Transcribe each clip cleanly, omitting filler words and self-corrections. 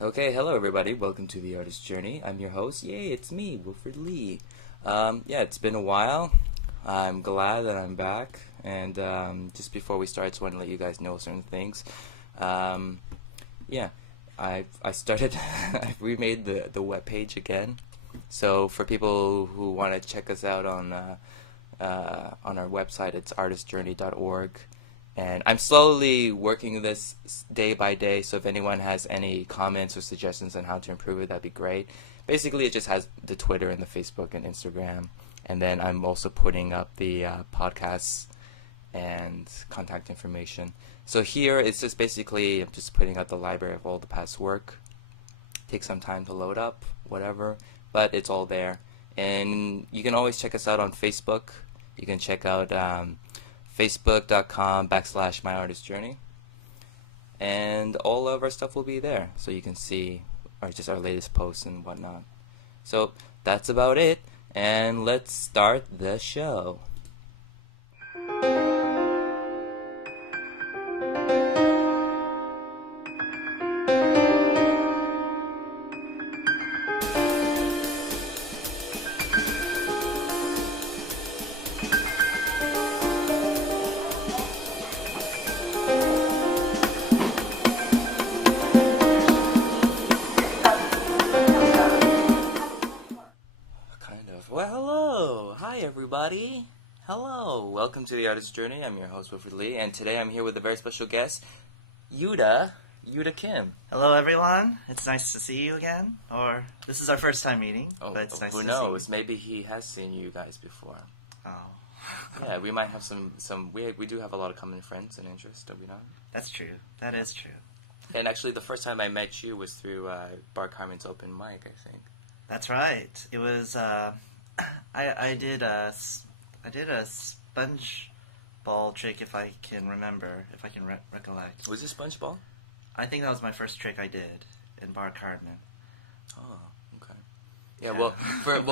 Okay, hello everybody. Welcome to the Artist Journey. I'm your host. Yay, it's me, Wilfred Lee. Yeah, it's been a while. I'm glad that I'm back. And just before we start, I just want to let you guys know certain things. Um, yeah, I started. I remade the web page again. So for people who want to check us out on our website, it's artistjourney.org. And I'm slowly working this day by day, so if anyone has any comments or suggestions on how to improve it, that'd be great. Basically, it just has the Twitter and the Facebook and Instagram. And then I'm also putting up the podcasts and contact information. So here, it's just basically, I'm just putting out the library of all the past work. Take some time to load up, whatever, but it's all there. And you can always check us out on Facebook. You can check out facebook.com/myartistjourney, and all of our stuff will be there, so you can see just our latest posts and whatnot. So that's about it, and let's start the show. Kind of. Well, hello. Hi, everybody. Hello. Welcome to the Artist Journey. I'm your host, Wilfred Lee, and today I'm here with a very special guest, Yuda Kim. Hello, everyone. It's nice to see you again. Or this is our first time meeting, Oh, but it's nice who to knows? see you. Maybe he has seen you guys before. Oh, Yeah, we might have some. We do have a lot of common friends and interests, do we not? that's true. That is true. And actually, the first time I met you was through Bar Carmen's open mic, I think. That's right. It was. I did a sponge ball trick, if I can remember, if I can recollect. Was it SpongeBob? I think that was my first trick I did in Bar Carmen. Oh, okay. Yeah. Well,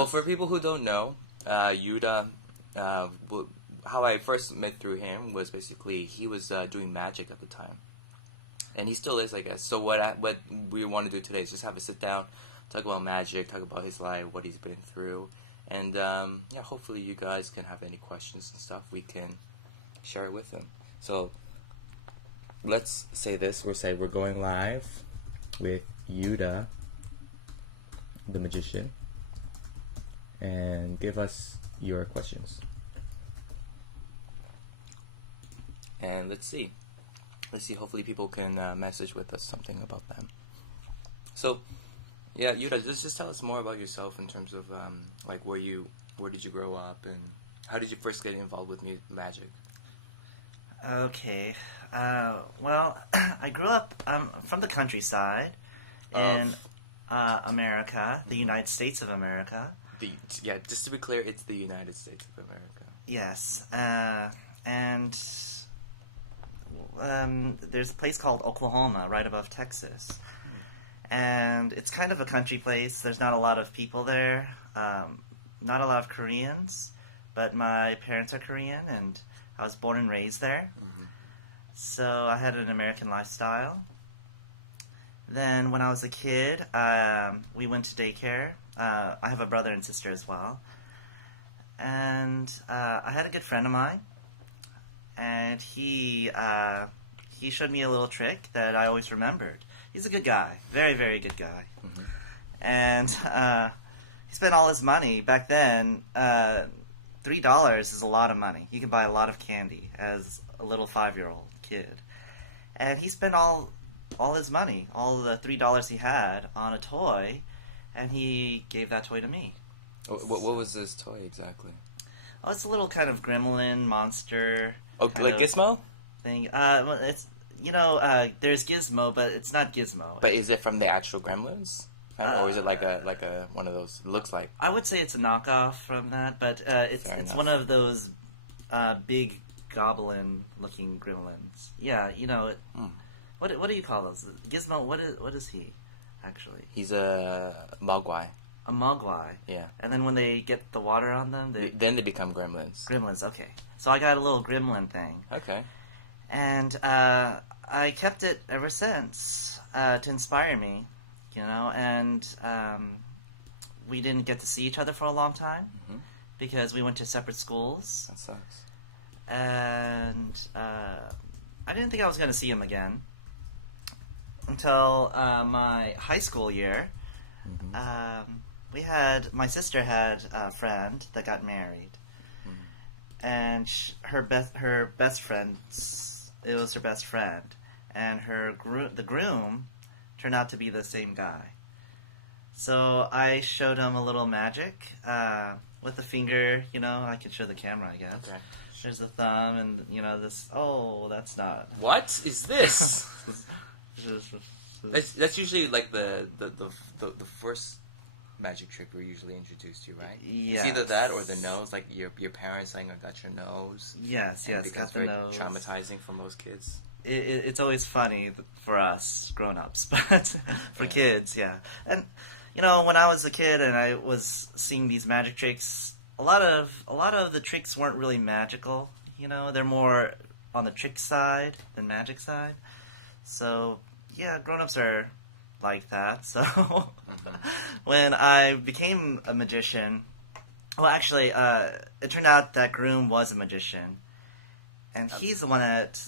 for people who don't know, Yuda, how I first met through him was basically he was doing magic at the time, and he still is, I guess. So what we want to do today is just have a sit down, talk about magic, talk about his life, what he's been through, and yeah, hopefully you guys can have any questions and stuff. We can share it with him. So let's say this. We're going live with Yuda, the magician, and give us your questions. And let's see. Hopefully people can message with us something about them. So, yeah, Yuda, just tell us more about yourself in terms of like where did you grow up, and how did you first get involved with magic? Okay. Well, I grew up from the countryside in America, the United States of America. Yeah, just to be clear, it's the United States of America. Yes. And there's a place called Oklahoma right above Texas. And it's kind of a country place. There's not a lot of people there. Not a lot of Koreans. But my parents are Korean, and I was born and raised there. Mm-hmm. So I had an American lifestyle. Then when I was a kid, we went to daycare. I have a brother and sister as well. And I had a good friend of mine. And he showed me a little trick that I always remembered. He's a good guy. Very, very good guy. Mm-hmm. And he spent all his money. Back then, $3 is a lot of money. You can buy a lot of candy as a little 5-year-old kid. And he spent all his money, all the $3 he had, on a toy, and he gave that toy to me. What was this toy exactly? Oh, it's a little kind of gremlin monster. Oh, like Gizmo? Thing. Well, it's there's Gizmo, but it's not Gizmo. But is it from the actual Gremlins? Or is it like a one of those? It looks like. I would say it's a knockoff from that, but it's one of those big goblin-looking gremlins. Yeah, What do you call those? Gizmo. What is he actually? He's a Mogwai. A mogwai. Yeah. And then when they get the water on them, then they become gremlins. Gremlins. Okay. So I got a little gremlin thing. Okay. And I kept it ever since to inspire me. and we didn't get to see each other for a long time Mm-hmm. because we went to separate schools, That sucks. and I didn't think I was going to see him again until my high school year. Mm-hmm. My sister had a friend that got married, and her best friend, it was her best friend, and the groom turned out to be the same guy. So I showed him a little magic with the finger. I can show the camera, I guess. Okay. There's the thumb, and this. Oh, that's not. What is this? That's usually like the first magic trick we're usually introduced to, right? Yes. It's either that or the nose, like your parents saying, "I got your nose." Yes, And got because the very nose. traumatizing for most kids. It's always funny for us grown-ups, but for kids, yeah. And when I was a kid and I was seeing these magic tricks, a lot of the tricks weren't really magical. They're more on the trick side than magic side. So yeah, grown-ups are like that. So when I became a magician, well, actually, it turned out that groom was a magician, and he's the one that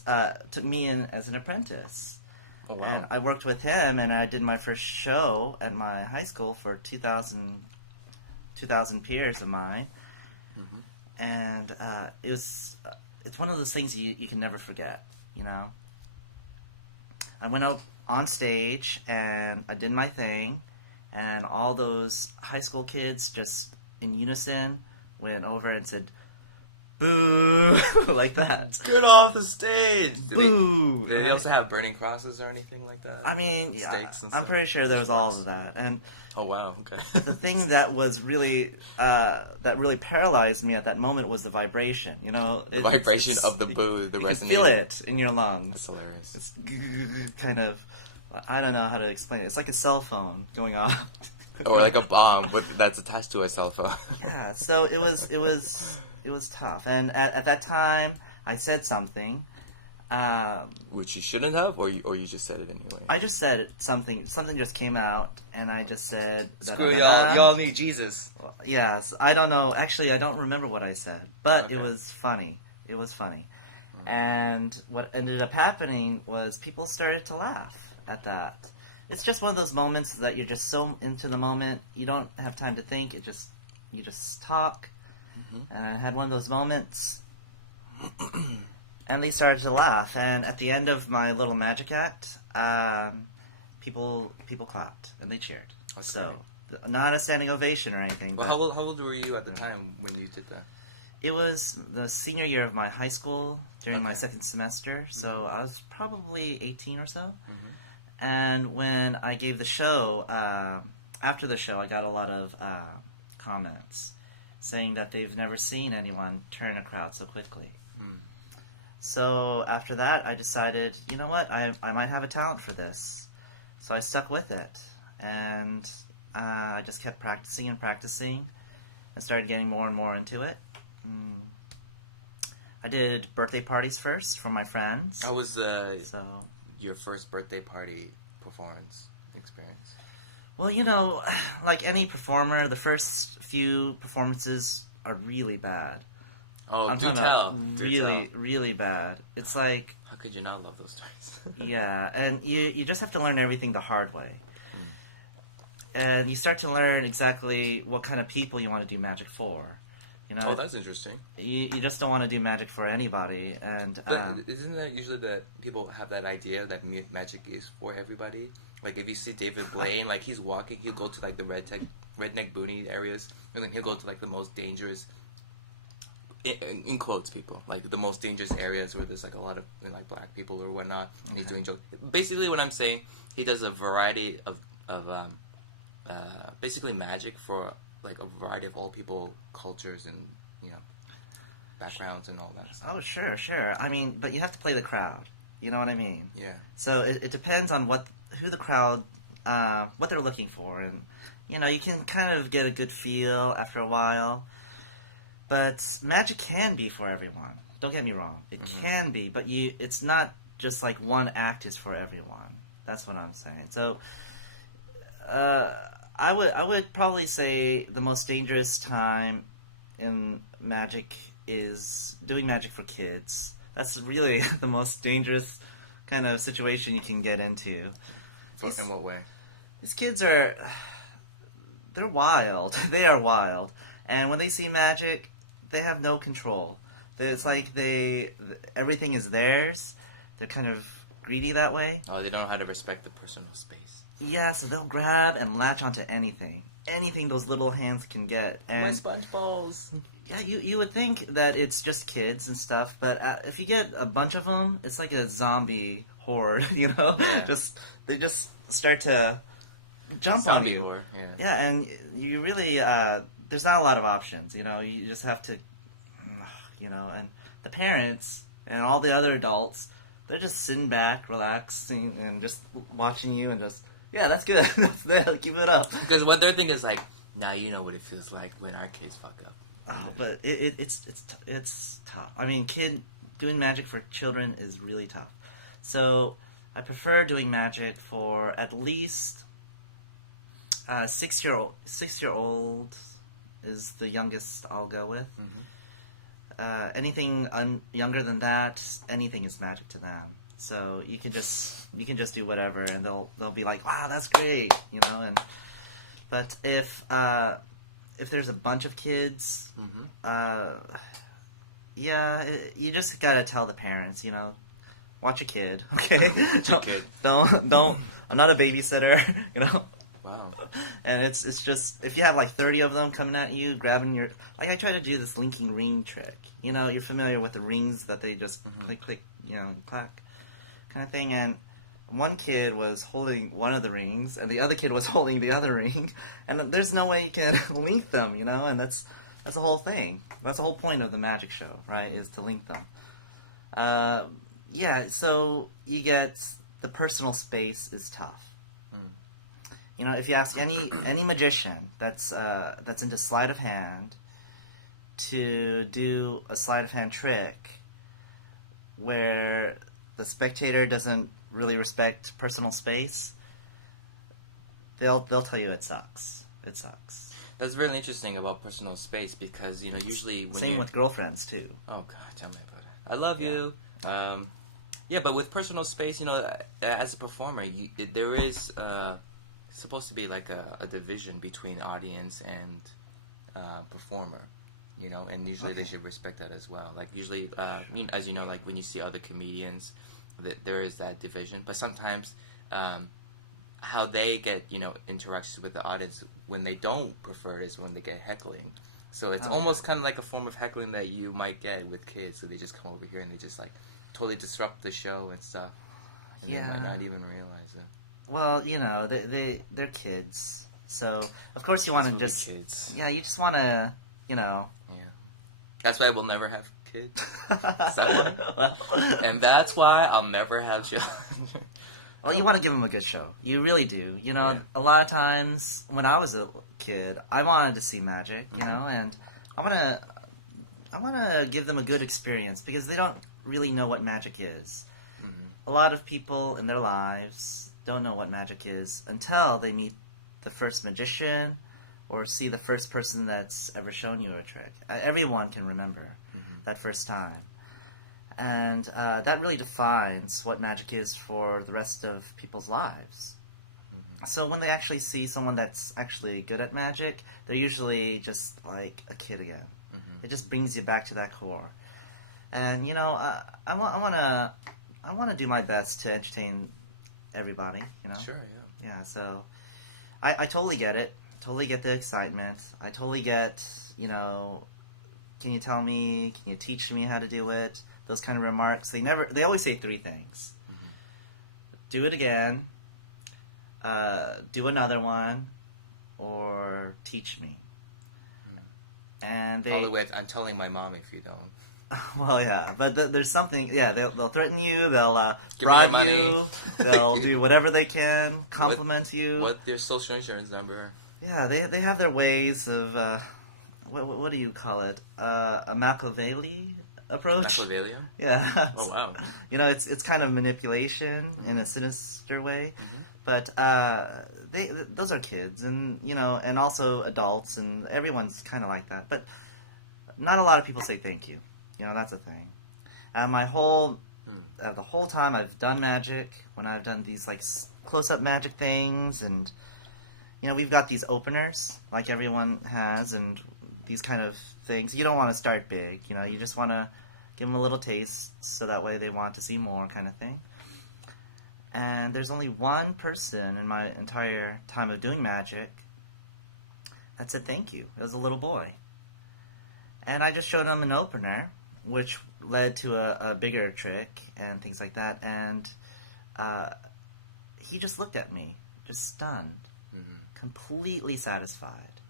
took me in as an apprentice. Oh wow! And I worked with him, and I did my first show at my high school for 2,000 peers of mine, and it's one of those things you can never forget. I went up on stage and I did my thing, and all those high school kids just in unison went over and said, "Boo!" like that. Get off the stage! Boo! Did they also have burning crosses or anything like that? I mean, yeah, Stakes and I'm stuff? pretty sure there was all of that. And Oh wow! Okay. the thing that was really paralyzed me at that moment was the vibration. The vibration of the boo, the you resonance. can feel it in your lungs. That's hilarious. It's kind of, I don't know how to explain it. It's like a cell phone going off. Or like a bomb that's attached to a cell phone. Yeah, so it was tough. And at that time, I said something. Which you shouldn't have, or you just said it anyway. I just said something. Something just came out, and I just said, Screw da-da-da-da. y'all need Jesus. Yes, I don't know. Actually, I don't remember what I said, but Okay. it was funny. It was funny. And what ended up happening was people started to laugh at that. It's just one of those moments that you're just so into the moment, you don't have time to think. You just talk. And I had one of those moments, and they started to laugh. And at the end of my little magic act, people clapped and they cheered. That's So great. not a standing ovation or anything. Well, but how old were you at the time when you did that? it was the senior year of my high school during my Okay. second semester, so I was probably 18 or so. And when I gave the show, after the show, I got a lot of comments saying that they've never seen anyone turn a crowd so quickly. So after that, I decided, you know what, I might have a talent for this. So I stuck with it, and I just kept practicing and practicing, and started getting more and more into it. I did birthday parties first for my friends. How was So, your first birthday party performance experience? well, like any performer, the first few performances are really bad. Oh, I'm do talking tell. about Do really, tell. really bad. It's like, How could you not love those stories? yeah, and you just have to learn everything the hard way. And you start to learn exactly what kind of people you want to do magic for. Oh, that's interesting. You just don't want to do magic for anybody. And But isn't that usually that people have that idea that magic is for everybody? Like if you see David Blaine, like he's walking, he'll go to like the redneck boony areas, and then he'll go to like the most dangerous, in quotes, people, like the most dangerous areas where there's like a lot of like black people or whatnot, and he's doing jokes. Basically, what I'm saying, he does a variety of basically magic for like a variety of all people, cultures, and backgrounds and all that stuff. oh, sure. I mean, but you have to play the crowd. You know what I mean? Yeah. So it depends on who the crowd, what they're looking for, and you can kind of get a good feel after a while. But magic can be for everyone. Don't get me wrong; it can be, but it's not just like one act is for everyone. That's what I'm saying. So Uh, I would probably say the most dangerous time in magic is doing magic for kids. That's really the most dangerous kind of situation you can get into. In what way? These kids they're wild. They are wild. And when they see magic, they have no control. It's like everything is theirs. They're kind of greedy that way. Oh, they don't know how to respect the personal space. Yeah, so they'll grab and latch onto anything. Anything those little hands can get. And My sponge balls. yeah, you would think that it's just kids and stuff, but if you get a bunch of them, it's like a zombie horde, you know? Yeah. They just start to jump Zombie on you. whore, yeah. Yeah, and you really, there's not a lot of options, you know? You just have to, you know, and the parents and all the other adults, they're just sitting back, relaxing, and just watching you and just, yeah, that's good. Keep it up. Because what they're thinking is like, now you know what it feels like when our kids fuck up. Oh, but it's tough. I mean, doing magic for children is really tough. So I prefer doing magic for at least 6-year-old. 6-year-old is the youngest I'll go with. Mm-hmm. Anything younger than that, anything is magic to them. So you can just do whatever, and they'll be like, wow, that's great, you know. But if there's a bunch of kids, yeah, you just gotta tell the parents, you know, watch a kid, okay? Don't. I'm not a babysitter, you know. Wow. And it's just if you have like 30 of them coming at you, grabbing your I try to do this linking ring trick. You know, you're familiar with the rings that they just click, you know, clack, kind of thing. And one kid was holding one of the rings, and the other kid was holding the other ring, and there's no way you can link them, you know. And that's the whole thing. That's the whole point of the magic show, right? Is to link them. Yeah. So you get the personal space is tough. You know, if you ask any magician that's into sleight of hand to do a sleight of hand trick where the spectator doesn't really respect personal space, they'll tell you it sucks. It sucks. That's really interesting about personal space because, you know, usually when Same with girlfriends too. Oh God, tell me about it. I love you. Yeah, but with personal space, you know, as a performer, there is supposed to be like a division between audience and performer, you know, and usually they should respect that as well. Like usually, as you know, like when you see other comedians, there is that division. But sometimes, how they get, you know, interactions with the audience when they don't prefer it is when they get heckling. So it's almost kind of like a form of heckling that you might get with kids. So they just come over here and they just like totally disrupt the show and stuff, and they might not even realize it. Well, you know, they're kids, so of course you want to just kids. Yeah, you just want to, you know. Yeah, that's why we'll never have kids. Is that why? And that's why I'll never have children. Well, you want to give them a good show. You really do. You know, a lot of times when I was a kid, I wanted to see magic, you know, and I want to give them a good experience because they don't really know what magic is. A lot of people in their lives don't know what magic is until they meet the first magician or see the first person that's ever shown you a trick. Everyone can remember that first time. And that really defines what magic is for the rest of people's lives. So when they actually see someone that's actually good at magic, they're usually just like a kid again. It just brings you back to that core. And, you know, I want to do my best to entertain everybody, you know? Sure, yeah. Yeah, so I totally get it. Totally get the excitement. I totally get, you know, can you tell me, can you teach me how to do it? Those kind of remarks. They always say 3 things. Do it again, do another one, or teach me. And All the way, I'm telling my mom if you don't. Well, yeah, but there's something. Yeah, they'll threaten you. They'll Give bribe me your money. you. They'll do whatever they can, compliment you. What's your social insurance number? Yeah, they have their ways of what do you call it? A Machiavelli approach. Machiavellian? Yeah. Oh wow. You know, it's kind of manipulation in a sinister way, But those are kids, and and also adults, and everyone's kind of like that. But not a lot of people say thank you. That's a thing. The whole time I've done magic, when I've done these like close-up magic things, and we've got these openers like everyone has, and these kind of things. You don't want to start big, you just want to give them a little taste so that way they want to see more, kind of thing. And there's only one person in my entire time of doing magic that said thank you. It was a little boy. And I just showed him an opener, which led to a bigger trick and things like that. And he just looked at me, just stunned, completely satisfied.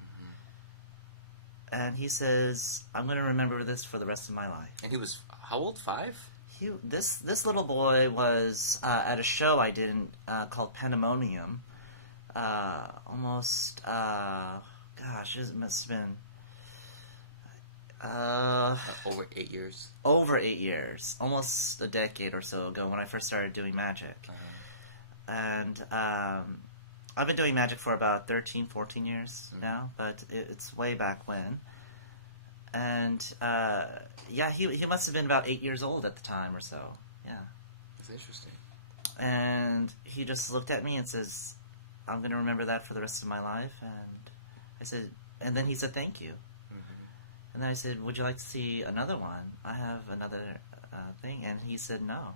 And he says, I'm going to remember this for the rest of my life. And he was, how old, 5? This little boy was at a show I did called Pandemonium. Almost, gosh, it must have been... over 8 years. Over 8 years. Almost a decade or so ago when I first started doing magic. And I've been doing magic for about 13, 14 years now, but it's way back when. And yeah, he must have been about 8 years old at the time or so. Yeah. That's interesting. And he just looked at me and says, I'm going to remember that for the rest of my life. And I said, and then he said, thank you. And then I said, would you like to see another one? I have another thing. And he said, no.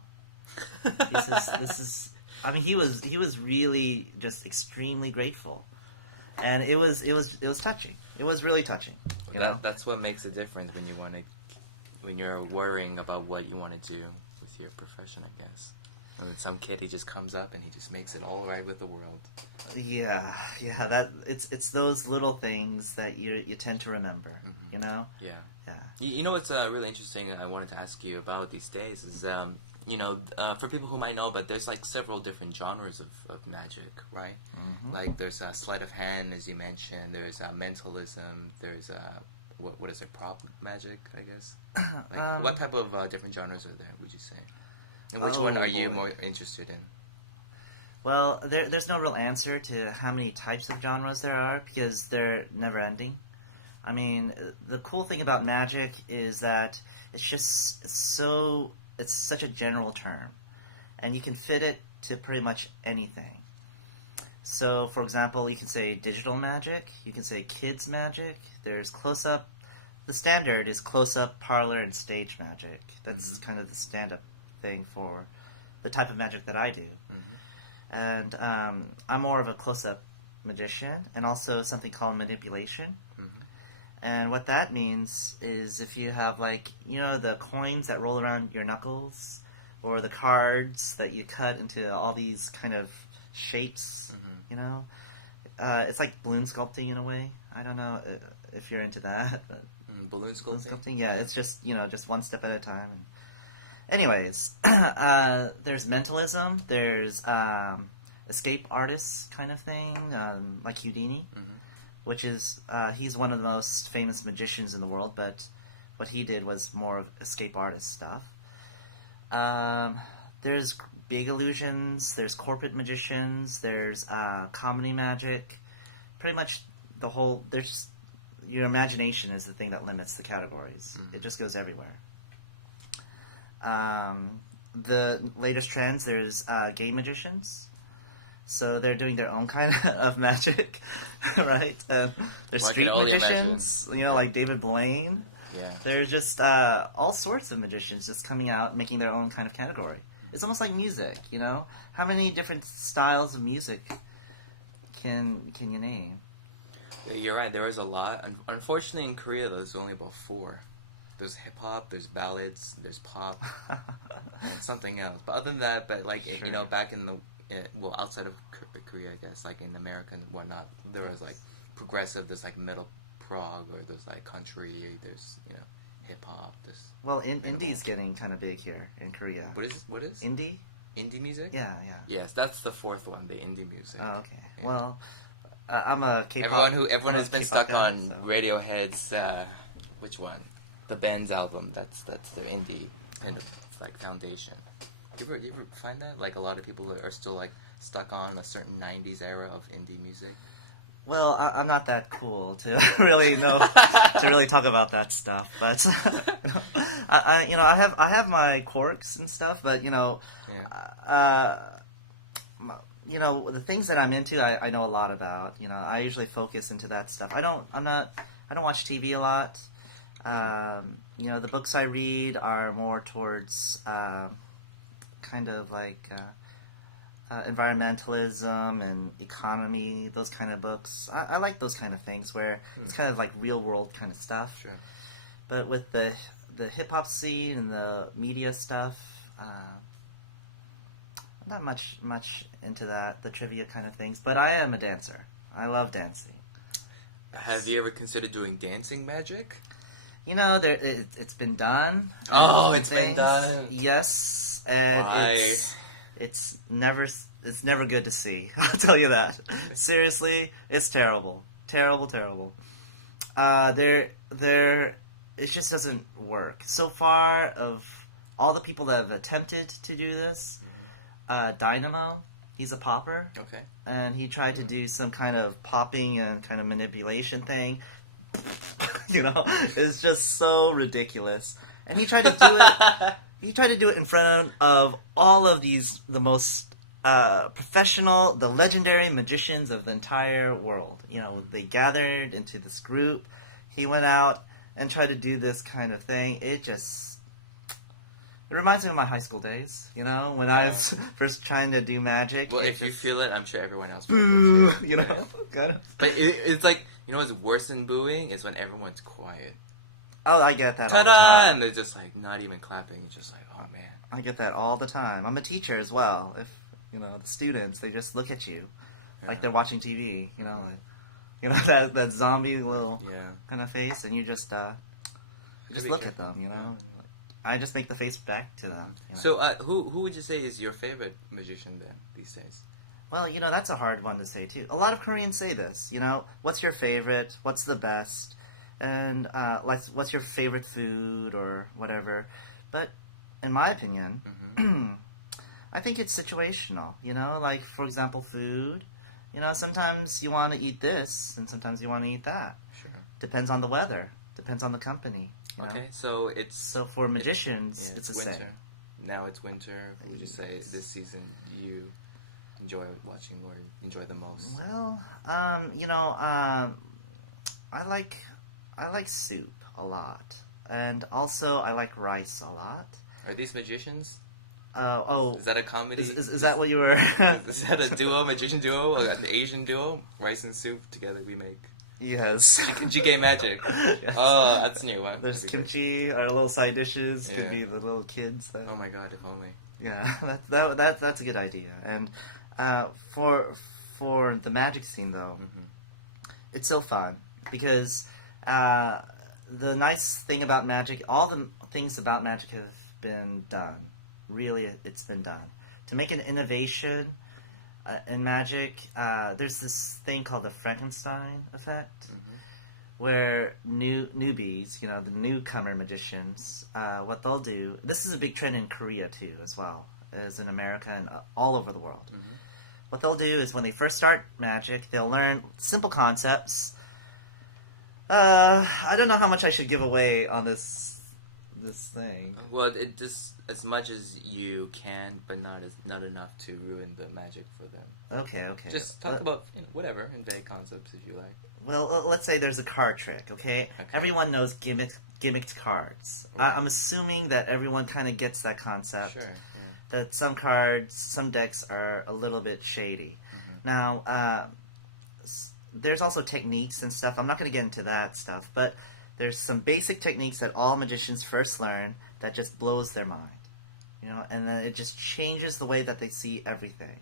He says, this is... I mean, he was really just extremely grateful. And it was touching. It was really touching. That's what makes a difference when you're worrying about what you want to do with your profession, I guess. And then some kid, he just comes up and he just makes it all right with the world. Yeah. That it's those little things that you tend to remember. Yeah. Yeah. What's really interesting I wanted to ask you about these days is, for people who might know, but there's like several different genres of magic, right? Like there's sleight of hand, as you mentioned. There's mentalism. There's what is it? Prop magic, I guess. Like what type of different genres are there? Would you say? And which one are you more interested in? Well, there's no real answer to how many types of genres there are because they're never ending. I mean, the cool thing about magic is that it's such a general term, and you can fit it to pretty much anything. So, for example, you can say digital magic, you can say kids magic, there's close-up. The standard is close-up, parlor, and stage magic. That's kind of the stand-up thing for the type of magic that I do. And I'm more of a close-up magician, and also something called manipulation. And what that means is if you have, like, the coins that roll around your knuckles, or the cards that you cut into all these kind of shapes, it's like balloon sculpting in a way. I don't know if you're into that, but balloon sculpting? Yeah, it's just, just one step at a time. Anyways, there's mentalism, there's escape artists kind of thing, like Houdini. Which is, he's one of the most famous magicians in the world, but what he did was more of escape artist stuff. There's big illusions, there's corporate magicians, there's comedy magic. Pretty much your imagination is the thing that limits the categories. It just goes everywhere. The latest trends, there's gay magicians. So they're doing their own kind of magic, right? There's street magicians, like David Blaine. Yeah. There's just all sorts of magicians just coming out, making their own kind of category. It's almost like music, How many different styles of music can you name? You're right, there is a lot. Unfortunately, in Korea, there's only about 4. There's hip-hop, there's ballads, there's pop, and something else. But other than that, sure. Back in the... well, outside of Korea, I guess, like in America and whatnot, there was like progressive, there's like metal prog, or there's like country, there's hip hop. Well, indie's getting kind of big here in Korea. What is indie? Indie music? Yeah. Yes, that's the 4th one, the indie music. Oh, okay. Yeah. Well, I'm a K-pop. Everyone has been stuck on Radiohead's which one? The Band's album. That's their indie kind of like foundation. You ever find that like a lot of people are still like stuck on a certain '90s era of indie music? Well, I'm not that cool to really know to really talk about that stuff, but I have my quirks and stuff, but the things that I'm into, I know a lot about. I usually focus into that stuff. I don't watch TV a lot. The books I read are more towards kind of like environmentalism and economy, those kind of books. I like those kind of things where it's kind of like real world kind of stuff. Sure. But with the hip hop scene and the media stuff, I'm not much into that, the trivia kind of things. But I am a dancer. I love dancing. Have you ever considered doing dancing magic? It's been done. Oh, it's been done. Yes, and Why? It's never good to see. I'll tell you that. Seriously, it's terrible, terrible. It just doesn't work. So far, of all the people that have attempted to do this, Dynamo, he's a popper. Okay. And he tried to do some kind of popping and kind of manipulation thing. It's just so ridiculous. And he tried to do it. He tried to do it in front of all of the most professional, the legendary magicians of the entire world. They gathered into this group. He went out and tried to do this kind of thing. It reminds me of my high school days, when I was first trying to do magic. Well, if you feel it, I'm sure everyone else will. Boo, kind of. But it's like, what's worse than booing is when everyone's quiet. Oh, I get that all the Ta-da! time. And they're just like, not even clapping. It's just like, oh man. I get that all the time. I'm a teacher as well. If, the students, they just look at you like they're watching TV, that zombie little kind of face, and you just look at them, I just make the face back to them. So, who would you say is your favorite magician then these days? Well, that's a hard one to say too. A lot of Koreans say this. What's your favorite? What's the best? And what's your favorite food or whatever? But in my opinion, I think it's situational. Like for example, food. Sometimes you want to eat this, and sometimes you want to eat that. Sure. Depends on the weather. Depends on the company. Okay, so so for magicians, it's the winter. same. Now it's winter. What would you say this season you enjoy watching or enjoy the most? Well, I like soup a lot, and also I like rice a lot. Are these magicians? Is that a comedy? Is that what you were? Is that a duo, magician duo, an Asian duo? Rice and soup together we make. Yes. Jjigae magic. Yes. Oh, that's a new one. There's kimchi, our little side dishes. Could be the little kids. Oh my god, if only. Yeah, that's a good idea. And for the magic scene though, it's so fun because the nice thing about magic, all the things about magic have been done. Really, it's been done to make an innovation. In magic, there's this thing called the Frankenstein effect, where newbies, the newcomer magicians, what they'll do, this is a big trend in Korea too, as well as in America and all over the world. What they'll do is when they first start magic, they'll learn simple concepts. I don't know how much I should give away on this thing. Well, it just as much as you can, but not enough to ruin the magic for them. Okay. Just talk about whatever in vague concepts if you like. Well, let's say there's a card trick. Okay. Everyone knows gimmicked cards. Right. I'm assuming that everyone kind of gets that concept. Sure. Yeah. That some cards, some decks are a little bit shady. Now, there's also techniques and stuff. I'm not going to get into that stuff, but there's some basic techniques that all magicians first learn that just blows their mind, and then it just changes the way that they see everything.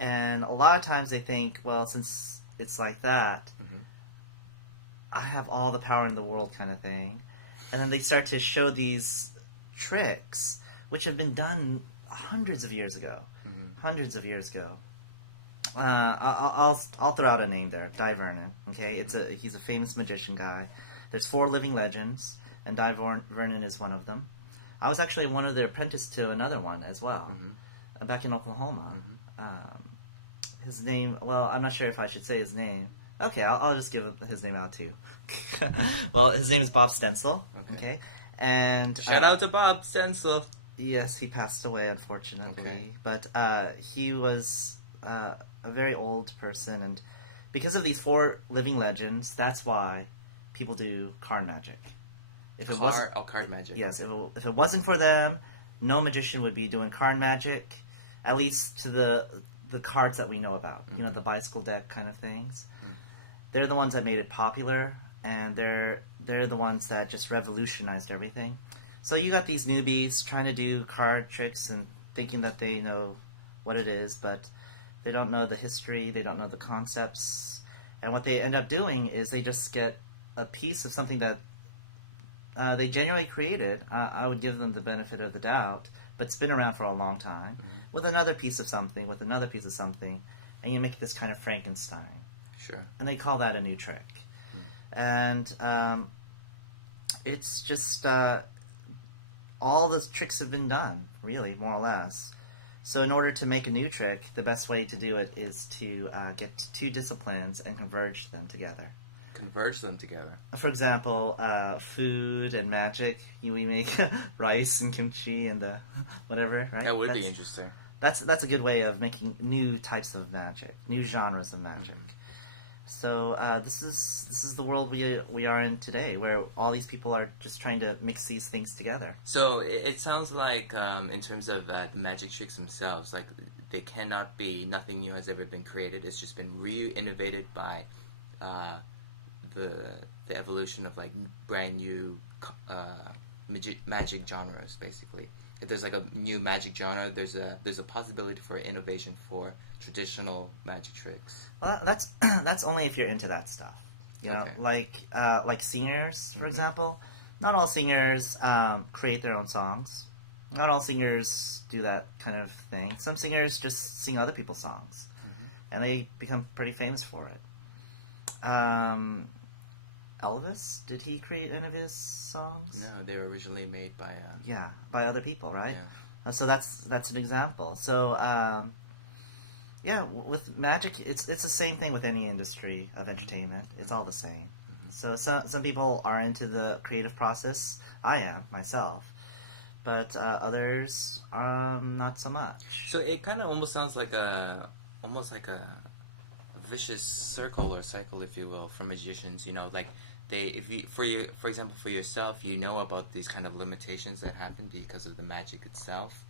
And a lot of times they think, well, since it's like that, I have all the power in the world kind of thing. And then they start to show these tricks, which have been done hundreds of years ago. I'll throw out a name there, Di Vernon. Okay, he's a famous magician guy. There's 4 living legends, and Di Vernon is one of them. I was actually one of the apprentices to another one as well, back in Oklahoma. His name, well, I'm not sure if I should say his name. Okay, I'll just give his name out too. Well, his name is Bob Stencil. Okay. And shout out to Bob Stencil. Yes, he passed away, unfortunately. Okay. But he was a very old person, and because of these 4 living legends, that's why people do card magic. If it wasn't, card magic. Yes, if it wasn't for them, no magician would be doing card magic, at least to the cards that we know about. You know, the bicycle deck kind of things. They're the ones that made it popular, and they're the ones that just revolutionized everything. So you got these newbies trying to do card tricks and thinking that they know what it is, but they don't know the history, they don't know the concepts, and what they end up doing is they just get a piece of something that they genuinely created. I would give them the benefit of the doubt, but it's been around for a long time, with another piece of something, with another piece of something, and you make this kind of Frankenstein. Sure. And they call that a new trick. And it's just all the tricks have been done, really, more or less. So in order to make a new trick, the best way to do it is to get 2 disciplines and converge them together. Converge them together. For example, food and magic. We make rice and kimchi and whatever, right? That would be interesting. That's a good way of making new types of magic, new genres of magic. So this is the world we are in today, where all these people are just trying to mix these things together. So it sounds like, in terms of the magic tricks themselves, like they cannot be, nothing new has ever been created. It's just been re-innovated by the evolution of like brand new magic genres, basically. If there's like a new magic genre, there's a possibility for innovation for traditional magic tricks. Well, that's only if you're into that stuff. You know, Okay. like singers, for example. Not all singers create their own songs. Not all singers do that kind of thing. Some singers just sing other people's songs, and they become pretty famous for it. Elvis, did he create any of his songs? No, they were originally made by Yeah, by other people, right? Yeah. So that's an example. So yeah, with magic, it's the same thing with any industry of entertainment. It's all the same. So some people are into the creative process. I am myself, but others not so much. So it kind of almost sounds like a vicious circle or cycle, if you will, for magicians. You know, like for example, for yourself, you know about these kind of limitations that happen because of the magic itself.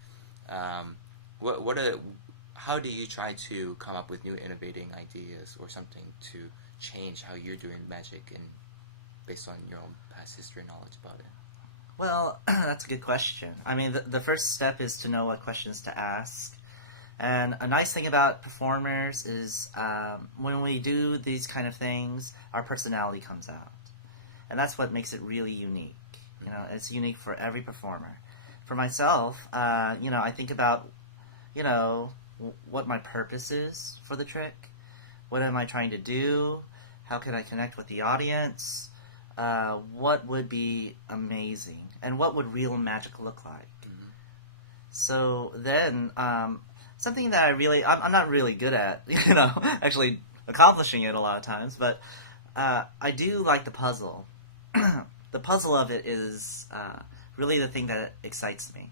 How do you try to come up with new innovating ideas or something to change how you're doing magic and based on your own past history and knowledge about it? Well, that's a good question. I mean, the first step is to know what questions to ask. And a nice thing about performers is when we do these kind of things, our personality comes out. And that's what makes it really unique. You know, it's unique for every performer. For myself, you know, I think about, you know, what my purpose is for the trick. What am I trying to do? How can I connect with the audience? What would be amazing? And what would real magic look like? So then, something that I'm not really good at, you know, actually accomplishing it a lot of times, but I do like the puzzle. The puzzle of it is really the thing that excites me.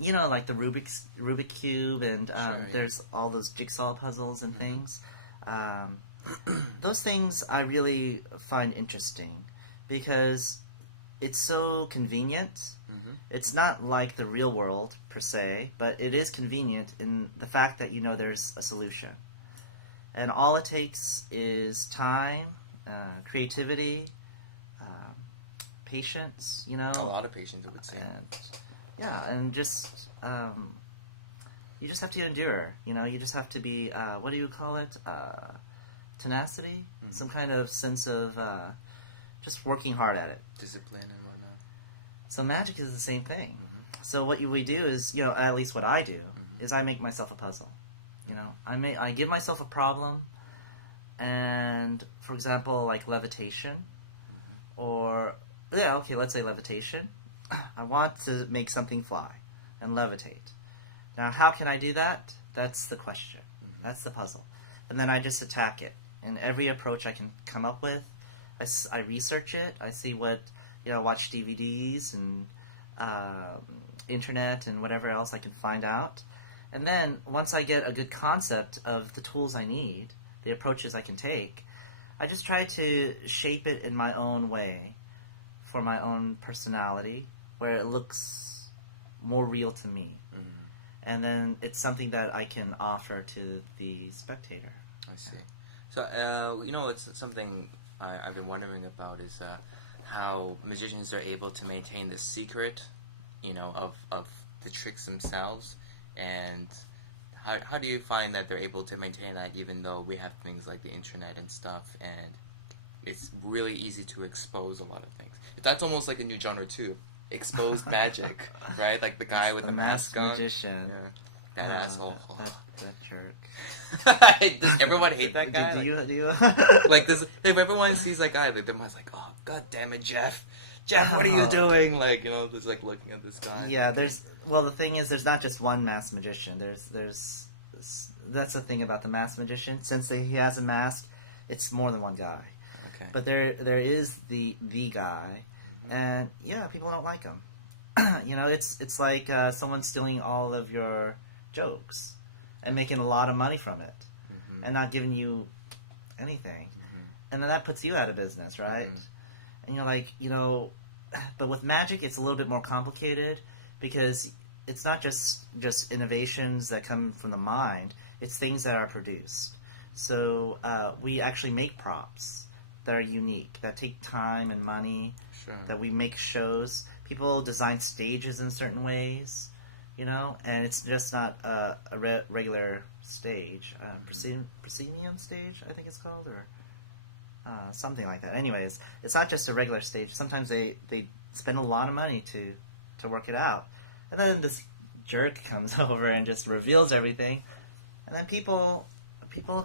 You know, like the Rubik Cube, and Sure, yeah. there's all those jigsaw puzzles and things. Those things I really find interesting because it's so convenient. It's not like the real world, per se, but it is convenient in the fact that you know there's a solution. And all it takes is time, creativity, patience, you know. A lot of patience, I would say. And, yeah, and just, you just have to endure, you know. You just have to be, what do you call it? Tenacity? Some kind of sense of just working hard at it. Discipline and whatnot. So magic is the same thing. So what we do is, you know, at least what I do, is I make myself a puzzle. You know, I give myself a problem, and for example, like levitation, or yeah, okay, let's say levitation. I want to make something fly and levitate. Now, how can I do that? That's the question. That's the puzzle. And then I just attack it. In every approach I can come up with, I research it. I see what, watch DVDs and internet and whatever else I can find out. And then once I get a good concept of the tools I need, the approaches I can take, I just try to shape it in my own way for my own personality, where it looks more real to me. And then it's something that I can offer to the spectator. I see. So, it's something I've been wondering about is how magicians are able to maintain the secret, of the tricks themselves, and how do you find that they're able to maintain that even though we have things like the internet and stuff, and it's really easy to expose a lot of things. That's almost like a new genre too. Exposed magic, right? Like the guy with the mask on. Magician. Yeah. That asshole. That jerk. Does everyone hate that guy? Do you? Like this, if everyone sees that guy, like everyone's like, "Oh, god damn it, Jeff! Jeff, what are you doing?" Like, just like looking at this guy. Yeah, the thing is, there's not just one masked magician. There's that's the thing about the masked magician. Since he has a mask, it's more than one guy. Okay. But there is the guy. And yeah, people don't like them. It's like someone stealing all of your jokes and making a lot of money from it, and not giving you anything, and then that puts you out of business, right? And you're like, but with magic, it's a little bit more complicated because it's not just innovations that come from the mind; it's things that are produced. So we actually make props that are unique, that take time and money. Sure. That we make shows. People design stages in certain ways, and it's just not a regular stage. Proscenium stage, I think it's called, or something like that. Anyways, it's not just a regular stage. Sometimes they spend a lot of money to work it out. And then this jerk comes over and just reveals everything. And then people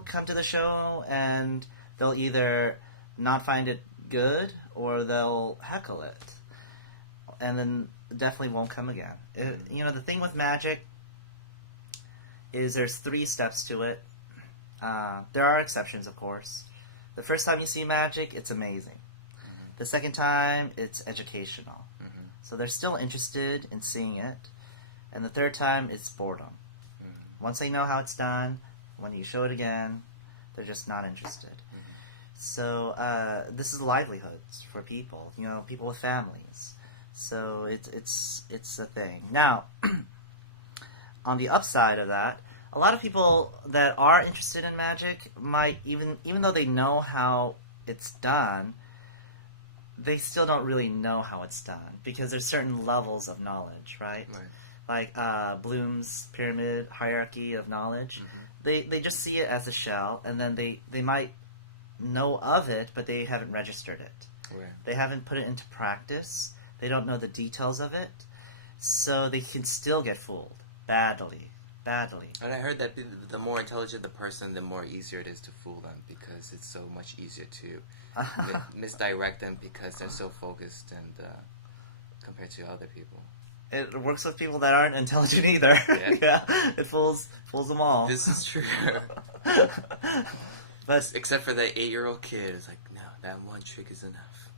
come to the show and they'll either not find it good or they'll heckle it. And then definitely won't come again. The thing with magic is there's 3 steps to it. There are exceptions, of course. The first time you see magic, it's amazing. The second time, it's educational. So they're still interested in seeing it. And the third time, it's boredom. Once they know how it's done, when you show it again, they're just not interested. So this is livelihoods for people, people with families. So it's a thing. Now, on the upside of that, a lot of people that are interested in magic might, even though they know how it's done, they still don't really know how it's done because there's certain levels of knowledge, right? Like Bloom's pyramid hierarchy of knowledge. They just see it as a shell, and then they might know of it, but they haven't registered it. Right. They haven't put it into practice. They don't know the details of it, so they can still get fooled badly. And I heard that the more intelligent the person, the more easier it is to fool them because it's so much easier to misdirect them because they're so focused and compared to other people. It works with people that aren't intelligent either. Yeah, it fools them all. This is true. But except for that 8-year-old kid, it's like, no, that one trick is enough.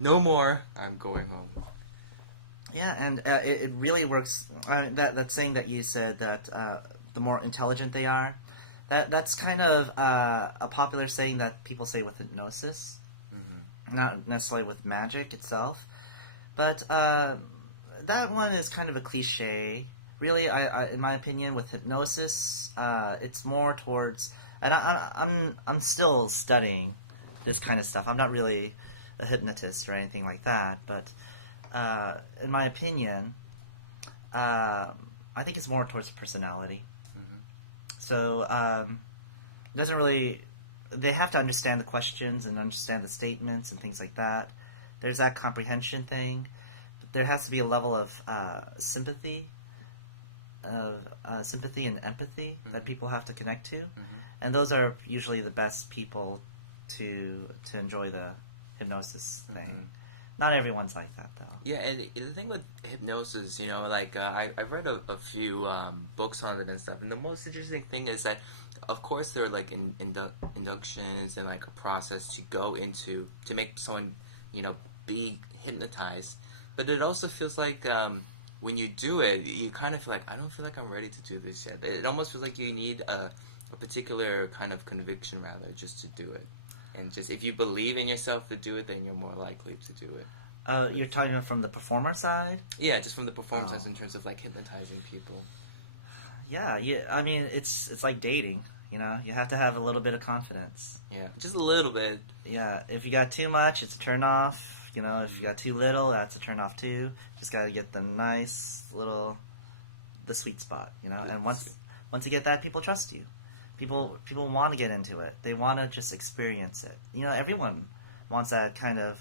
No more. I'm going home. Yeah, and it really works. That saying that you said that the more intelligent they are, that's kind of a popular saying that people say with hypnosis, not necessarily with magic itself. But that one is kind of a cliche. Really, I in my opinion, with hypnosis, it's more towards. And I'm still studying this kind of stuff. I'm not really a hypnotist or anything like that, but in my opinion, I think it's more towards personality. So it doesn't really. They have to understand the questions and understand the statements and things like that. There's that comprehension thing. But there has to be a level of sympathy, and empathy that people have to connect to. And those are usually the best people to enjoy the hypnosis thing. Not everyone's like that, though. Yeah, and the thing with hypnosis, I've read a few books on it and stuff, and the most interesting thing is that, of course, there are like inductions and like a process to go into to make someone, be hypnotized, but it also feels like when you do it, you kind of feel like I don't feel like I'm ready to do this yet. It almost feels like you need a particular kind of conviction rather just to do it, and just if you believe in yourself to do it, then you're more likely to do it. You're talking from the performer side? Yeah, just from the performance Oh. in terms of like hypnotizing people. Yeah, I mean, it's like dating. You have to have a little bit of confidence. Yeah, just a little bit. Yeah, if you got too much, it's a turn off. If you got too little, that's a turn off too. Just gotta get the nice little, the sweet spot. And once you get that, people trust you. People want to get into it. They want to just experience it. Everyone wants that kind of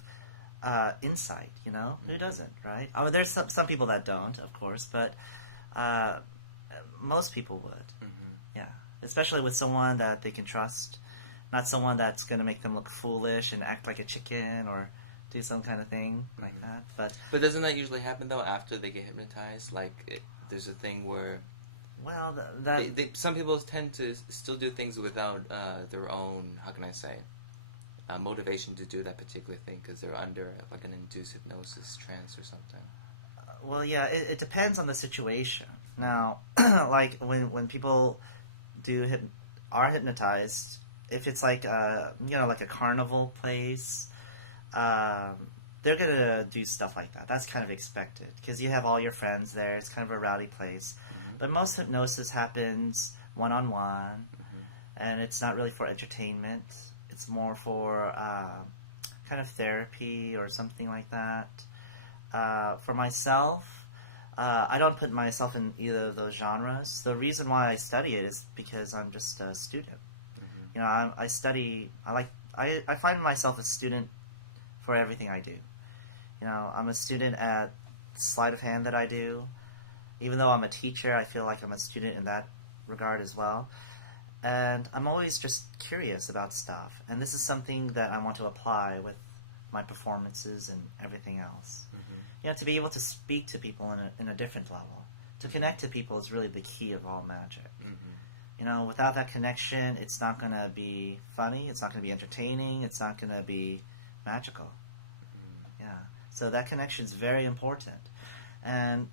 insight. Who doesn't, right? I mean, there's some people that don't, of course, but most people would. Yeah, especially with someone that they can trust, not someone that's going to make them look foolish and act like a chicken or do some kind of thing like that. But doesn't that usually happen though after they get hypnotized? There's a thing where well, some people tend to still do things without their own, how can I say, motivation to do that particular thing because they're under like an induced hypnosis trance or something. Well, yeah, it depends on the situation. Now, like when people are hypnotized, if it's like like a carnival place, they're gonna do stuff like that. That's kind of expected because you have all your friends there. It's kind of a rowdy place. But most hypnosis happens one-on-one, and it's not really for entertainment. It's more for kind of therapy or something like that. For myself, I don't put myself in either of those genres. The reason why I study it is because I'm just a student. I study. I find myself a student for everything I do. I'm a student at sleight of hand that I do. Even though I'm a teacher, I feel like I'm a student in that regard as well. And I'm always just curious about stuff. And this is something that I want to apply with my performances and everything else. To be able to speak to people in a different level. To connect to people is really the key of all magic. Without that connection, it's not going to be funny. It's not going to be entertaining. It's not going to be magical. Yeah. So that connection is very important. And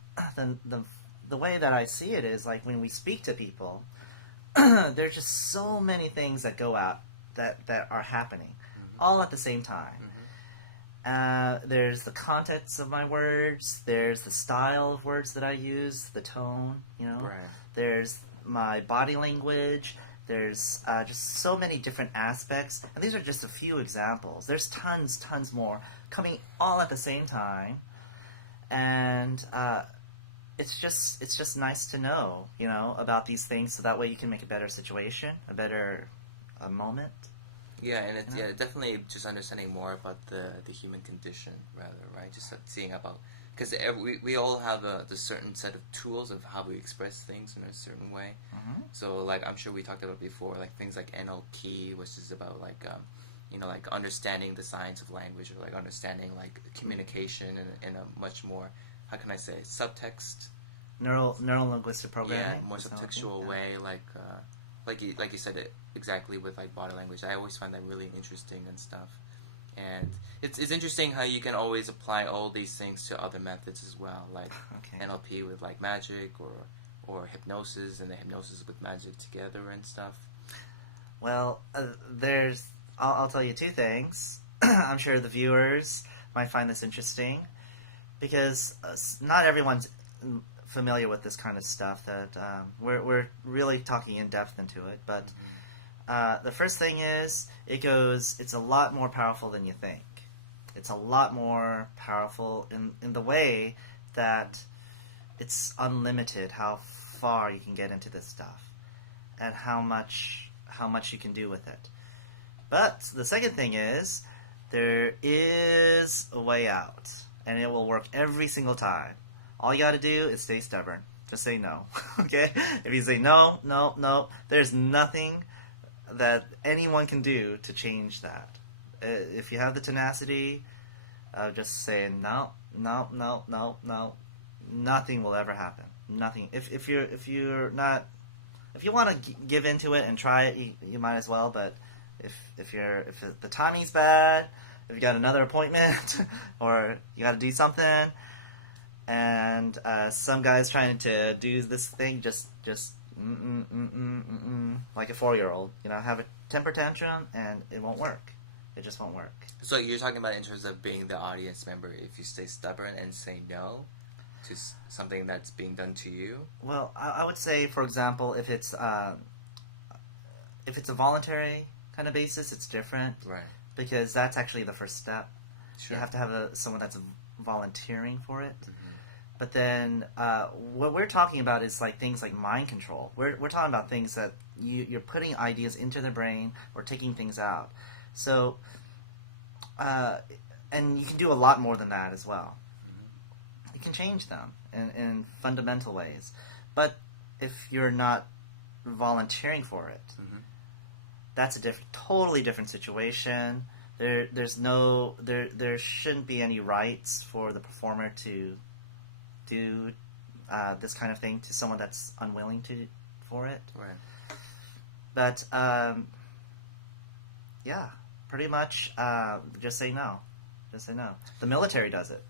the way that I see it is like when we speak to people, there's just so many things that go out that are happening all at the same time. There's the contents of my words. There's the style of words that I use, the tone. Right. There's my body language. There's just so many different aspects, and these are just a few examples. There's tons more coming all at the same time, and it's just nice to know, about these things, so that way you can make a better situation, a better moment. Yeah, and it's definitely just understanding more about the human condition, rather, right? Just seeing about because we all have the certain set of tools of how we express things in a certain way. So, like I'm sure we talked about before, like things like NLP, which is about like like understanding the science of language, or like understanding like communication in a much more, how can I say, subtext, neural linguistic programming. Yeah, more subtextual way, like you said it exactly with like body language. I always find that really interesting and stuff. And it's interesting how you can always apply all these things to other methods as well, like NLP with like magic, or hypnosis, and the hypnosis with magic together and stuff. Well, I'll tell you two things. I'm sure the viewers might find this interesting, because not everyone's familiar with this kind of stuff. That we're really talking in depth into it, but the first thing is it's a lot more powerful than you think. It's a lot more powerful in the way that it's unlimited how far you can get into this stuff, and how much you can do with it. But the second thing is there is a way out, and it will work every single time. All you got to do is stay stubborn. Just say no. Okay? If you say no, there's nothing that anyone can do to change that. If you have the tenacity, of just saying no, no, no, no, no, nothing will ever happen. Nothing. If you're not, if you want to give into it and try it, you might as well. But if the timing's bad, if you got another appointment or you got to do something, and some guy's trying to do this thing, just like a 4-year-old, have a temper tantrum, and it won't work. It just won't work. So you're talking about in terms of being the audience member, if you stay stubborn and say no to something that's being done to you? Well, I would say, for example, if it's a voluntary kind of basis, it's different. Right. Because that's actually the first step. Sure. You have to have someone that's volunteering for it. Mm-hmm. But then what we're talking about is like things like mind control. We're talking about things that you're putting ideas into their brain or taking things out. So, and you can do a lot more than that as well. Mm-hmm. You can change them in fundamental ways. But if you're not volunteering for it, mm-hmm. that's a totally different situation. There shouldn't be any rights for the performer to do this kind of thing to someone that's unwilling for it. Right. But yeah, pretty much just say no. Just say no. The military does it.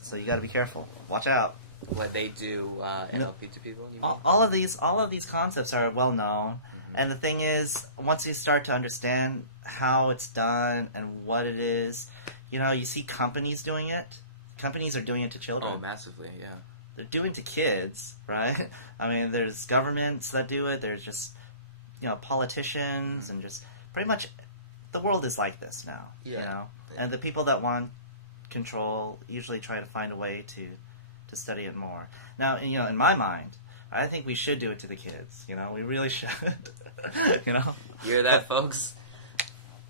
So you got to be careful. Watch out. What they do NLP to people? You mean? All of these concepts are well known. Mm-hmm. And the thing is, once you start to understand how it's done and what it is, you see companies doing it. Companies are doing it to children. Oh, massively, yeah. They're doing it to kids, right? I mean, there's governments that do it. There's just, politicians, and just pretty much the world is like this now, yeah. And the people that want control usually try to find a way to study it more. Now, in my mind, I think we should do it to the kids. We really should. You hear that, folks?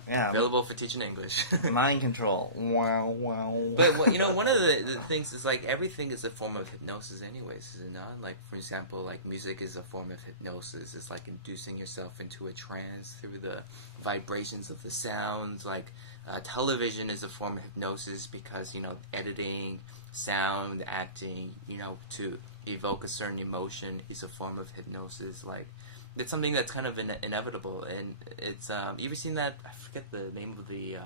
Yeah. Available for teaching English. Mind control. Wow, wow. But one of the things is like everything is a form of hypnosis, anyways, is it not? Like, for example, like music is a form of hypnosis. It's like inducing yourself into a trance through the vibrations of the sounds. Like television is a form of hypnosis because editing, sound, acting, to evoke a certain emotion is a form of hypnosis. Like, it's something that's kind of inevitable, and it's you ever seen that? I forget the name of the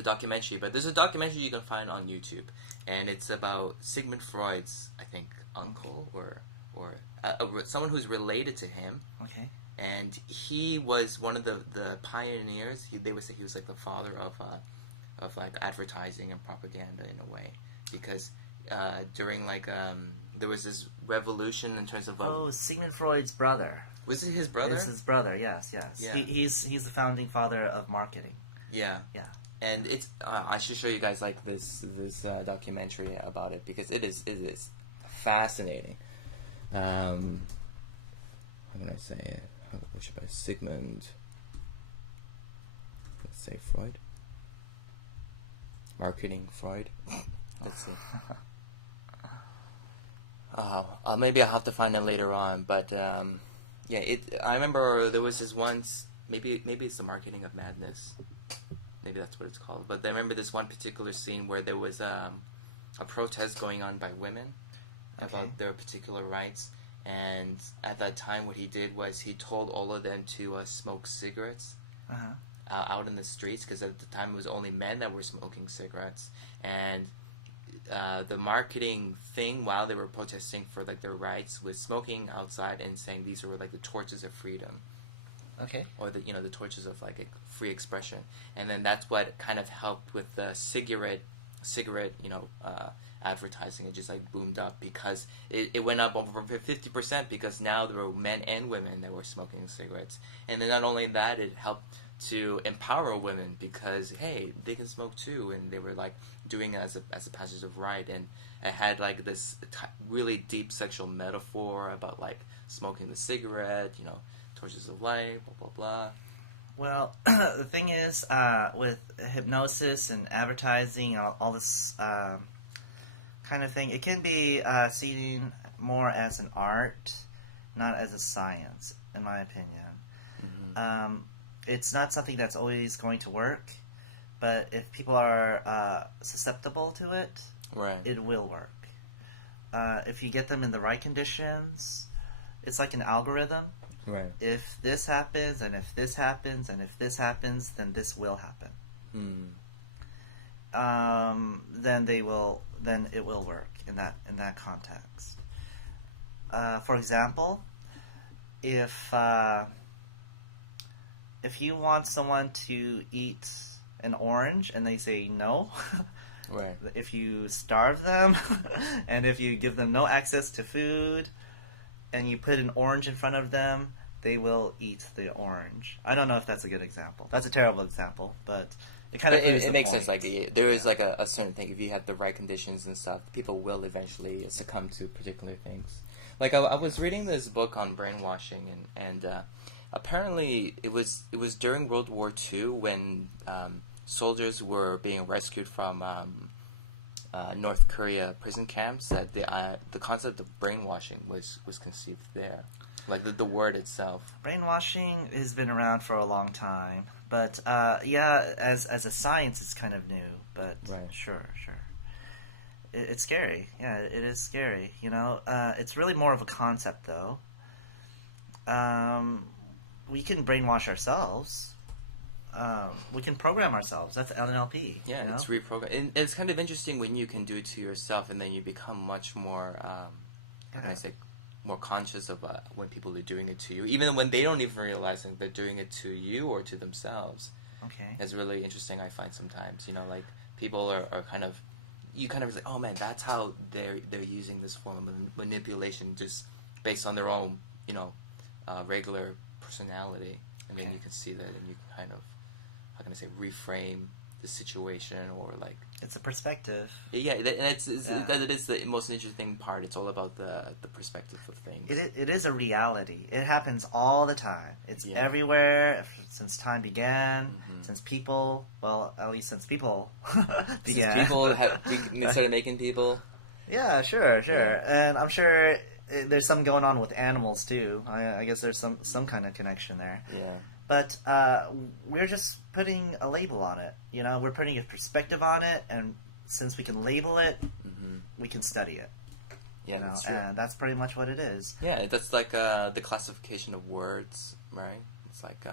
documentary, but there's a documentary you can find on YouTube, and it's about Sigmund Freud's, I think, uncle or someone who's related to him. Okay. And he was one of the pioneers. They would say he was like the father of like advertising and propaganda in a way, because during like there was this revolution in terms of Sigmund Freud's brother. Was it his brother? It's his brother. Yes. Yeah. He's the founding father of marketing. Yeah. And it's I should show you guys like this documentary about it, because it is fascinating. How can I say it? What should I Sigmund? Let's say Freud. Marketing Freud. Let's see. Maybe I'll have to find it later on, but I remember there was this once. Maybe it's the Marketing of Madness. Maybe that's what it's called. But I remember this one particular scene where there was a protest going on by women about their particular rights, and at that time, what he did was he told all of them to smoke cigarettes out in the streets, because at the time it was only men that were smoking cigarettes, and the marketing thing while they were protesting for like their rights was smoking outside and saying these were like the torches of freedom. Okay. Or the the torches of like a free expression, and then that's what kind of helped with the cigarette advertising. It just like boomed up because it went up over 50%, because now there were men and women that were smoking cigarettes, and then not only that, it helped to empower women because hey, they can smoke too, and they were like doing it as a passage of right, and it had like this really deep sexual metaphor about like smoking the cigarette, torches of light, blah blah blah. Well, the thing is, with hypnosis and advertising, all this kind of thing, it can be seen more as an art, not as a science, in my opinion. Mm-hmm. It's not something that's always going to work, But if people are susceptible to it, Right. it will work. If you get them in the right conditions, it's like an algorithm. Right. If this happens, and if this happens, and if this happens, then this will happen. Then it will work in that context. For example, if you want someone to eat an orange and they say no, Right. if you starve them and if you give them no access to food and you put an orange in front of them, they will eat the orange. I don't know if that's a good example. That's a terrible example, but it kind of it makes sense. Like there is like a certain thing. If you have the right conditions and stuff, people will eventually succumb to particular things. Like I was reading this book on brainwashing, and apparently it was during World War II when soldiers were being rescued from North Korea prison camps, that the concept of brainwashing was conceived there. Like the word itself. Brainwashing has been around for a long time, but as a science, it's kind of new. But Right. sure, it's scary. Yeah, it is scary. It's really more of a concept, though. We can brainwash ourselves. We can program ourselves. That's NLP. Yeah, it's reprogram. And it's kind of interesting when you can do it to yourself, and then you become much more. How can I say? More conscious of when people are doing it to you, even when they don't even realize that they're doing it to you or to themselves. Okay. It's really interesting, I find sometimes. Like people are kind of, you kind of like, oh man, that's how they're using this form of manipulation just based on their own, regular personality, and then you can see that, and you can kind of, how can I say, reframe the situation, or like it's a perspective. Yeah, and it is the most interesting part. It's all about the perspective of things. It is a reality. It happens all the time. It's everywhere since time began. Since people, at least since people began. Since people started making people. Yeah, sure. Yeah. And I'm sure there's some going on with animals too. I guess there's some kind of connection there. Yeah. But we're just putting a label on it. We're putting a perspective on it, and since we can label it, we can study it. Yeah, that's true. And that's pretty much what it is. Yeah, that's like the classification of words, right? It's like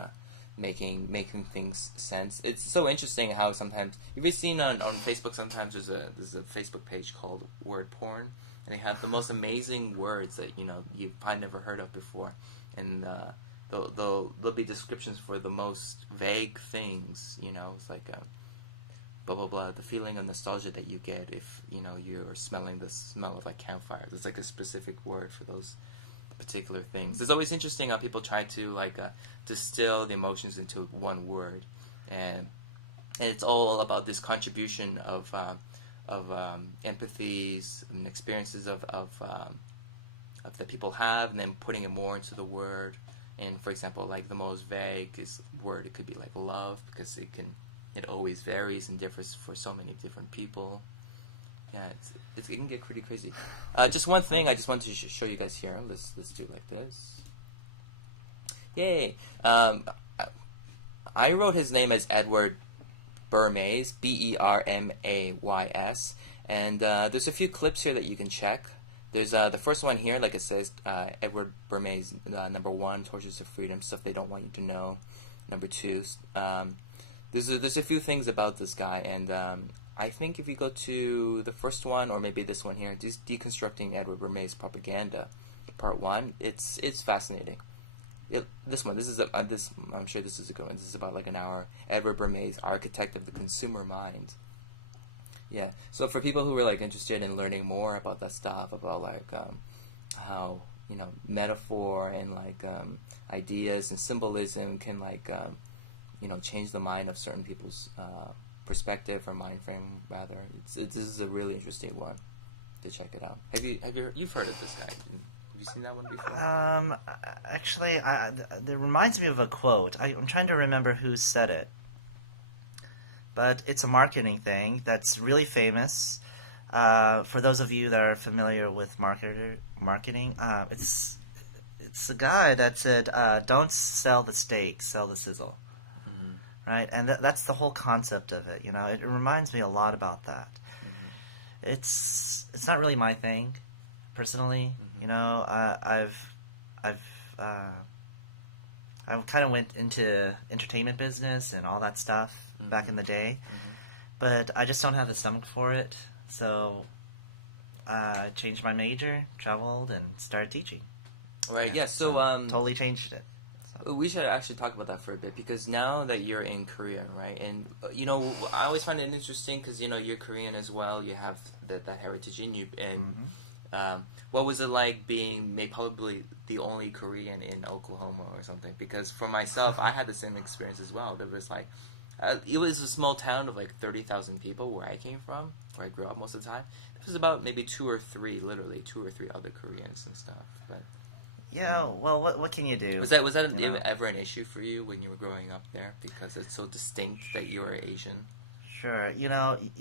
making things sense. It's so interesting how sometimes you've seen on Facebook. Sometimes there's a Facebook page called Word Porn, and they have the most amazing words that you've probably never heard of before, and there'll be descriptions for the most vague things. It's like blah blah blah. The feeling of nostalgia that you get if you're smelling the smell of like campfires. It's like a specific word for those particular things. It's always interesting how people try to like distill the emotions into one word, and it's all about this contribution of empathies and experiences of that people have, and then putting it more into the word. And for example, like the most vague word, it could be like love, because it always varies and differs for so many different people. Yeah, it can get pretty crazy. Just one thing I just wanted to show you guys here. Let's do it like this. Yay! I wrote his name as Edward Bermays, Bermays, and there's a few clips here that you can check. There's the first one here, like it says, Edward Bermays, number 1, Torches of Freedom, stuff they don't want you to know. Number 2, there's a few things about this guy, and I think if you go to the first one, or maybe this one here, Deconstructing Edward Bermays Propaganda, Part 1, it's fascinating. I'm sure this is a good one. This is about like an hour. Edward Bermays, Architect of the Consumer Mind. Yeah, so for people who are like interested in learning more about that stuff, about like how metaphor and like ideas and symbolism can like change the mind of certain people's perspective or mind frame rather. This is a really interesting one to check it out. You've heard of this guy? Have you seen that one before? Actually, it reminds me of a quote. I'm trying to remember who said it. But it's a marketing thing that's really famous. For those of you that are familiar with marketing, it's a guy that said, "Don't sell the steak, sell the sizzle." right? And that's the whole concept of it. It reminds me a lot about that. It's not really my thing, personally. I kind of went into entertainment business and all that stuff back in the day, but I just don't have the stomach for it. So I changed my major, traveled, and started teaching. Right. Yeah. So totally changed it. So. We should actually talk about that for a bit, because now that you're in Korea, right? And I always find it interesting because you're Korean as well. You have that heritage in you. And what was it like being probably the only Korean in Oklahoma or something? Because for myself, I had the same experience as well. There was it was a small town of 30,000 people where I came from, where I grew up most of the time. There was about maybe literally two or three other Koreans and stuff. But yeah, well, what can you do? Was that ever an issue for you when you were growing up there, because it's so distinct that you are Asian? Sure. You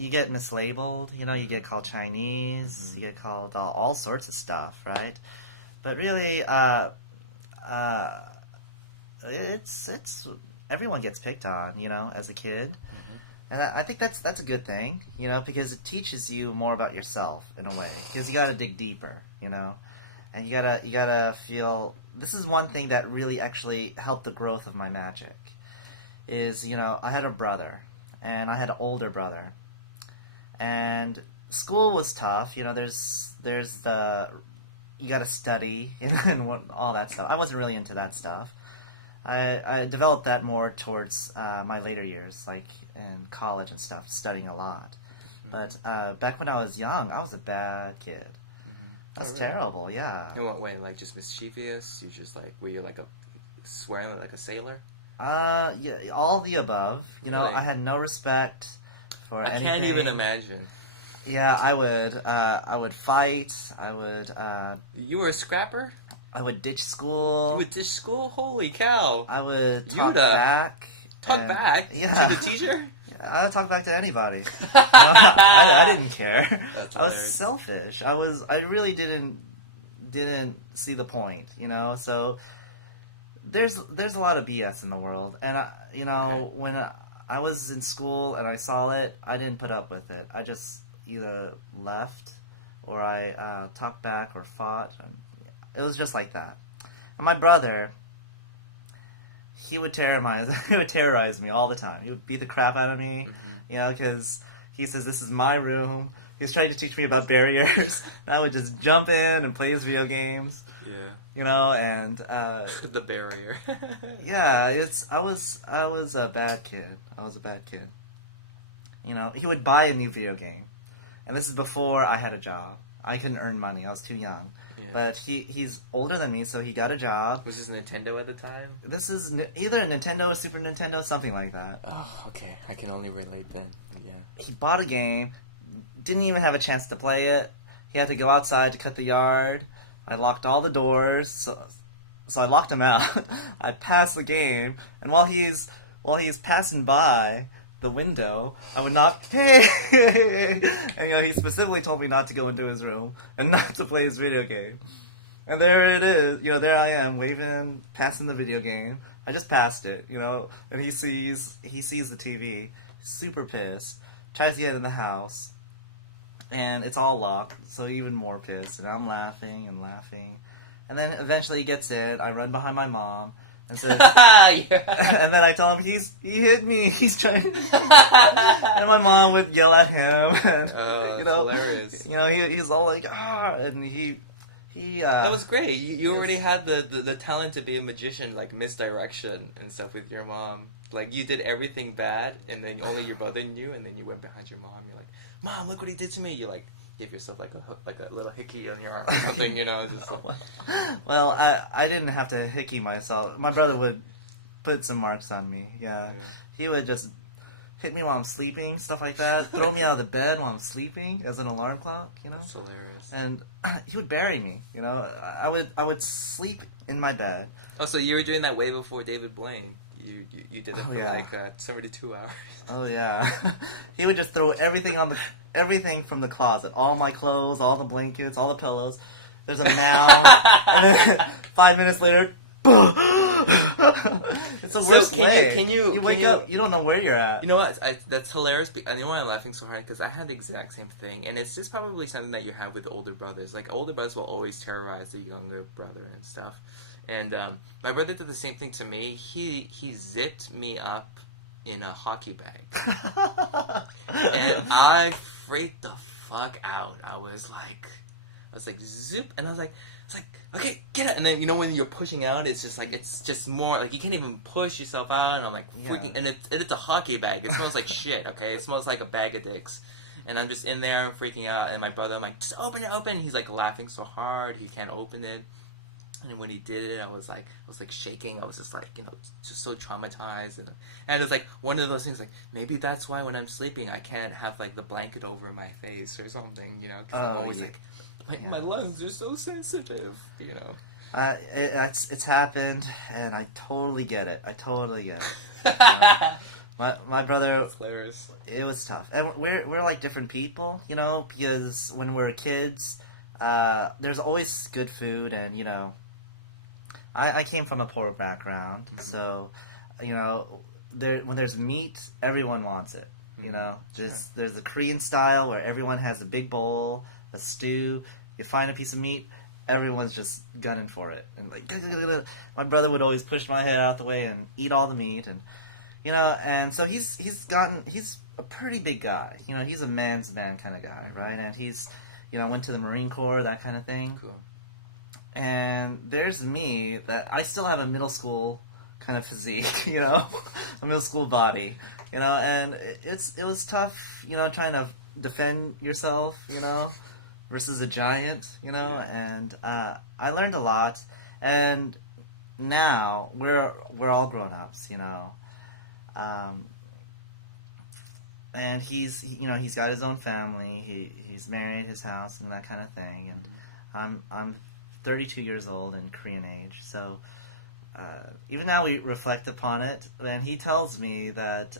get mislabeled. You get called Chinese. You get called all sorts of stuff, right? But really, it's everyone gets picked on, as a kid. And I think that's a good thing, because it teaches you more about yourself in a way. Because you got to dig deeper, and you gotta feel. This is one thing that really actually helped the growth of my magic. Is I had a brother, and I had an older brother, and school was tough. There's the you gotta study and all that stuff. I wasn't really into that stuff. I developed that more towards my later years, like in college and stuff, studying a lot. But back when I was young, I was a bad kid. That's terrible, yeah. In what way? Just mischievous? Were you swearing like a sailor? Yeah, all the above. Really? I had no respect for anything. I can't even imagine. Yeah, I would fight. I would. You were a scrapper? I would ditch school. You would ditch school? Holy cow! I would talk back. Talk back? Yeah. To the teacher? I would talk back to anybody. I didn't care. That's I was selfish. I really didn't see the point, So there's a lot of BS in the world, and when I was in school and I saw it, I didn't put up with it. I just either left or I talked back or fought. And it was just like that. And my brother, he would terrorize me all the time. He would beat the crap out of me, because he says, this is my room. He's trying to teach me about barriers. And I would just jump in and play his video games. Yeah. And the barrier. Yeah, I was a bad kid. I was a bad kid. He would buy a new video game. And this is before I had a job. I couldn't earn money. I was too young. But he's older than me, so he got a job. Was this Nintendo at the time? This is either a Nintendo or Super Nintendo, something like that. Oh, okay. I can only relate then. Yeah. He bought a game, didn't even have a chance to play it. He had to go outside to cut the yard. I locked all the doors, so I locked him out. I passed the game, and while he's passing by the window, I would knock, hey! And he specifically told me not to go into his room and not to play his video game. And there it is, there I am waving, passing the video game. I just passed it, and he sees the TV, super pissed, tries to get in the house, and it's all locked, so even more pissed, and I'm laughing and laughing. And then eventually he gets in, I run behind my mom, and says, and then I tell him he hit me. He's trying, and my mom would yell at him. And, that's hilarious. He's all like and he. That was great. You already had the talent to be a magician, misdirection and stuff with your mom. You did everything bad, and then only your brother knew, and then you went behind your mom. You're like, Mom, look what he did to me. You give yourself a little hickey on your arm or something, just Well, I didn't have to hickey myself. My brother would put some marks on me. Yeah. He would just hit me while I'm sleeping, stuff like that. Throw me out of the bed while I'm sleeping as an alarm clock, That's hilarious. And he would bury me, I would sleep in my bed. Oh, so you were doing that way before David Blaine. You did it for 72 hours. Oh yeah. He would just throw everything from the closet, all my clothes, all the blankets, all the pillows. There's a mound, and then 5 minutes later, It's the So worst can way. you wake up, you don't know where you're at. You know what? That's hilarious. I know why I'm laughing so hard because I had the exact same thing, and it's just probably something that you have with older brothers. Like older brothers will always terrorize their younger brother and stuff. And my brother did the same thing to me. He zipped me up in a hockey bag, and I freaked the fuck out. I was like zip, and I was like, it's like, okay, get it. And then when you're pushing out, it's just more like you can't even push yourself out. And I'm like freaking, and it's a hockey bag. It smells like shit. Okay, it smells like a bag of dicks. And I'm just in there, I'm freaking out. And my brother, I'm like, just open it, open. He's like laughing so hard, he can't open it. And when he did it, I was like shaking. I was just like, just so traumatized. And it's like one of those things, like maybe that's why when I'm sleeping, I can't have like the blanket over my face or something, because I'm always my lungs are so sensitive, It's happened, and I totally get it. My brother, That's hilarious. It was tough, and we're like different people, because when we're kids, there's always good food, and I came from a poor background, so when there's meat, everyone wants it. There's the Korean style where everyone has a big bowl, a stew. You find a piece of meat, everyone's just gunning for it, and like my brother would always push my head out the way and eat all the meat, and and so he's a pretty big guy. He's a man's man kind of guy, right? And he's went to the Marine Corps, that kind of thing. Cool. And there's me that I still have a middle school kind of physique, a middle school body, and it was tough, trying to defend yourself, versus a giant, and I learned a lot, and now we're all grown ups, and he's got his own family, he's married, his house, and that kind of thing, and I'm 32 years old in Korean age, so even now we reflect upon it, and he tells me that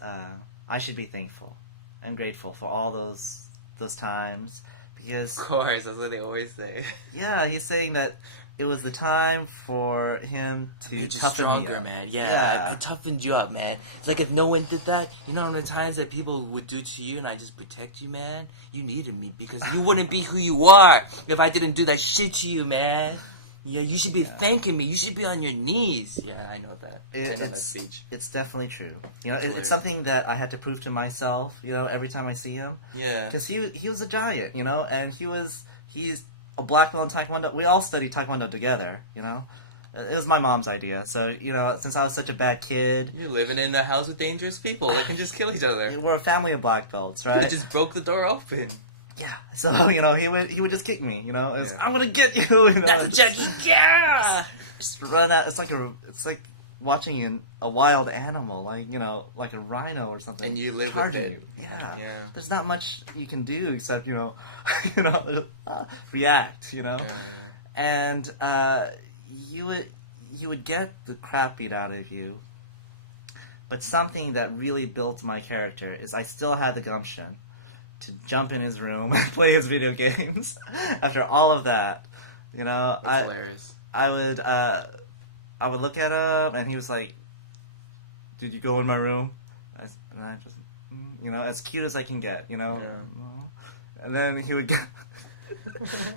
I should be thankful and grateful for all those times, because of course, that's what they always say. Yeah, he's saying that it was the time for him to You're just toughen stronger, me up. man. Yeah. I toughened you up, man. It's like if no one did that, how many times that people would do to you and I just protect you, man? You needed me because you wouldn't be who you are if I didn't do that shit to you, man. Yeah, you should be thanking me. You should be on your knees. Yeah, I know that. It's definitely true. It's something that I had to prove to myself, every time I see him. Yeah. Because he was a giant, and he's a black belt in Taekwondo. We all studied Taekwondo together, It was my mom's idea. So, since I was such a bad kid. You're living in a house with dangerous people that can just kill each other. We're a family of black belts, right? You just broke the door open. Yeah, so he would just kick me, I'm gonna get you. That's a Jackie, yeah. Just run out. It's like watching a wild animal, like a rhino or something. And you live charging with it. You. Yeah. There's not much you can do except react. And you would get the crap beat out of you. But something that really built my character is I still had the gumption to jump in his room and play his video games. After all of that, That's hilarious. I would look at him, and he was like, "Did you go in my room?" And I just, as cute as I can get, Yeah. And then he would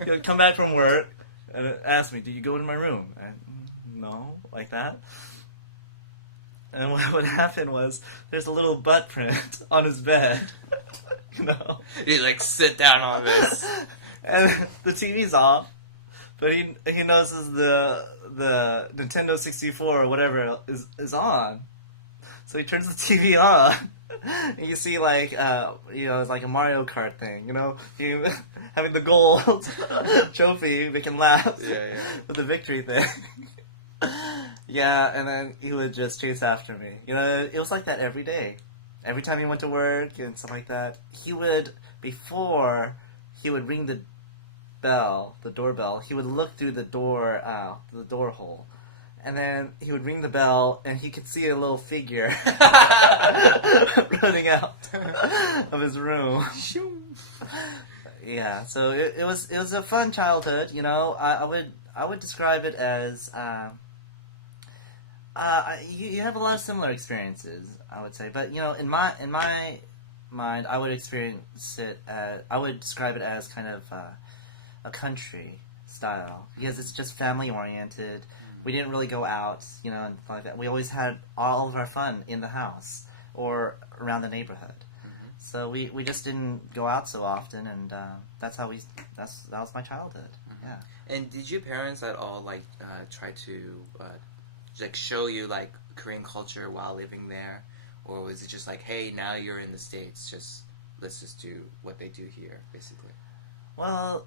he would come back from work and ask me, "Did you go in my room?" And no, like that. And what would happen was there's a little butt print on his bed. You sit down on this. And the TV's off, but he notices the Nintendo 64 or whatever is on. So he turns the TV on. And you see it's like a Mario Kart thing, he having the gold trophy making laps with the victory thing. Yeah, and then he would just chase after me. It was like that every day. Every time he went to work and stuff like that, before he would ring the doorbell, he would look through the door hole. And then he would ring the bell, and he could see a little figure running out of his room. Yeah, so it was a fun childhood. I would describe it as You have a lot of similar experiences, I would say. But in my mind, I would experience it as, I would describe it as kind of a country style because it's just family oriented. We didn't really go out, and like that. We always had all of our fun in the house or around the neighborhood. So we just didn't go out so often, and that was my childhood. Yeah. And did your parents at all try to show you Korean culture while living there, or was it just hey, now you're in the States, let's just do what they do here, basically? Well,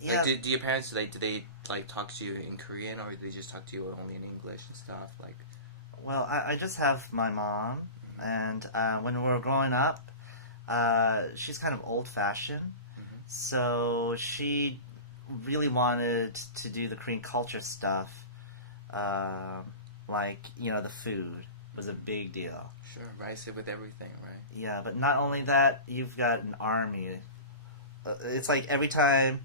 yeah. Do your parents do they talk to you in Korean, or do they just talk to you only in English and stuff Well, I just have my mom, and when we were growing up, she's kind of old-fashioned, so she really wanted to do the Korean culture stuff, the food was a big deal. Sure, rice it with everything, right? Yeah, but not only that, you've got an army. It's like every time,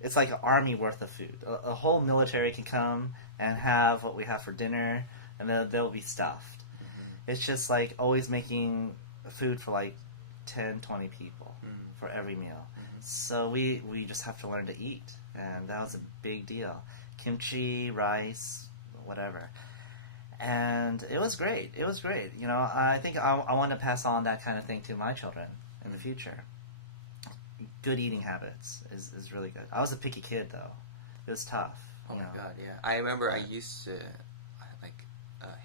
it's like an army worth of food. A whole military can come and have what we have for dinner, and then they'll be stuffed. It's just always making food for 10, 20 people for every meal. So we just have to learn to eat, and that was a big deal. Kimchi, rice, whatever. And it was great. It was great. I think I want to pass on that kind of thing to my children in the future. Good eating habits is really good. I was a picky kid, though. It was tough. Oh my god, yeah. I remember I used to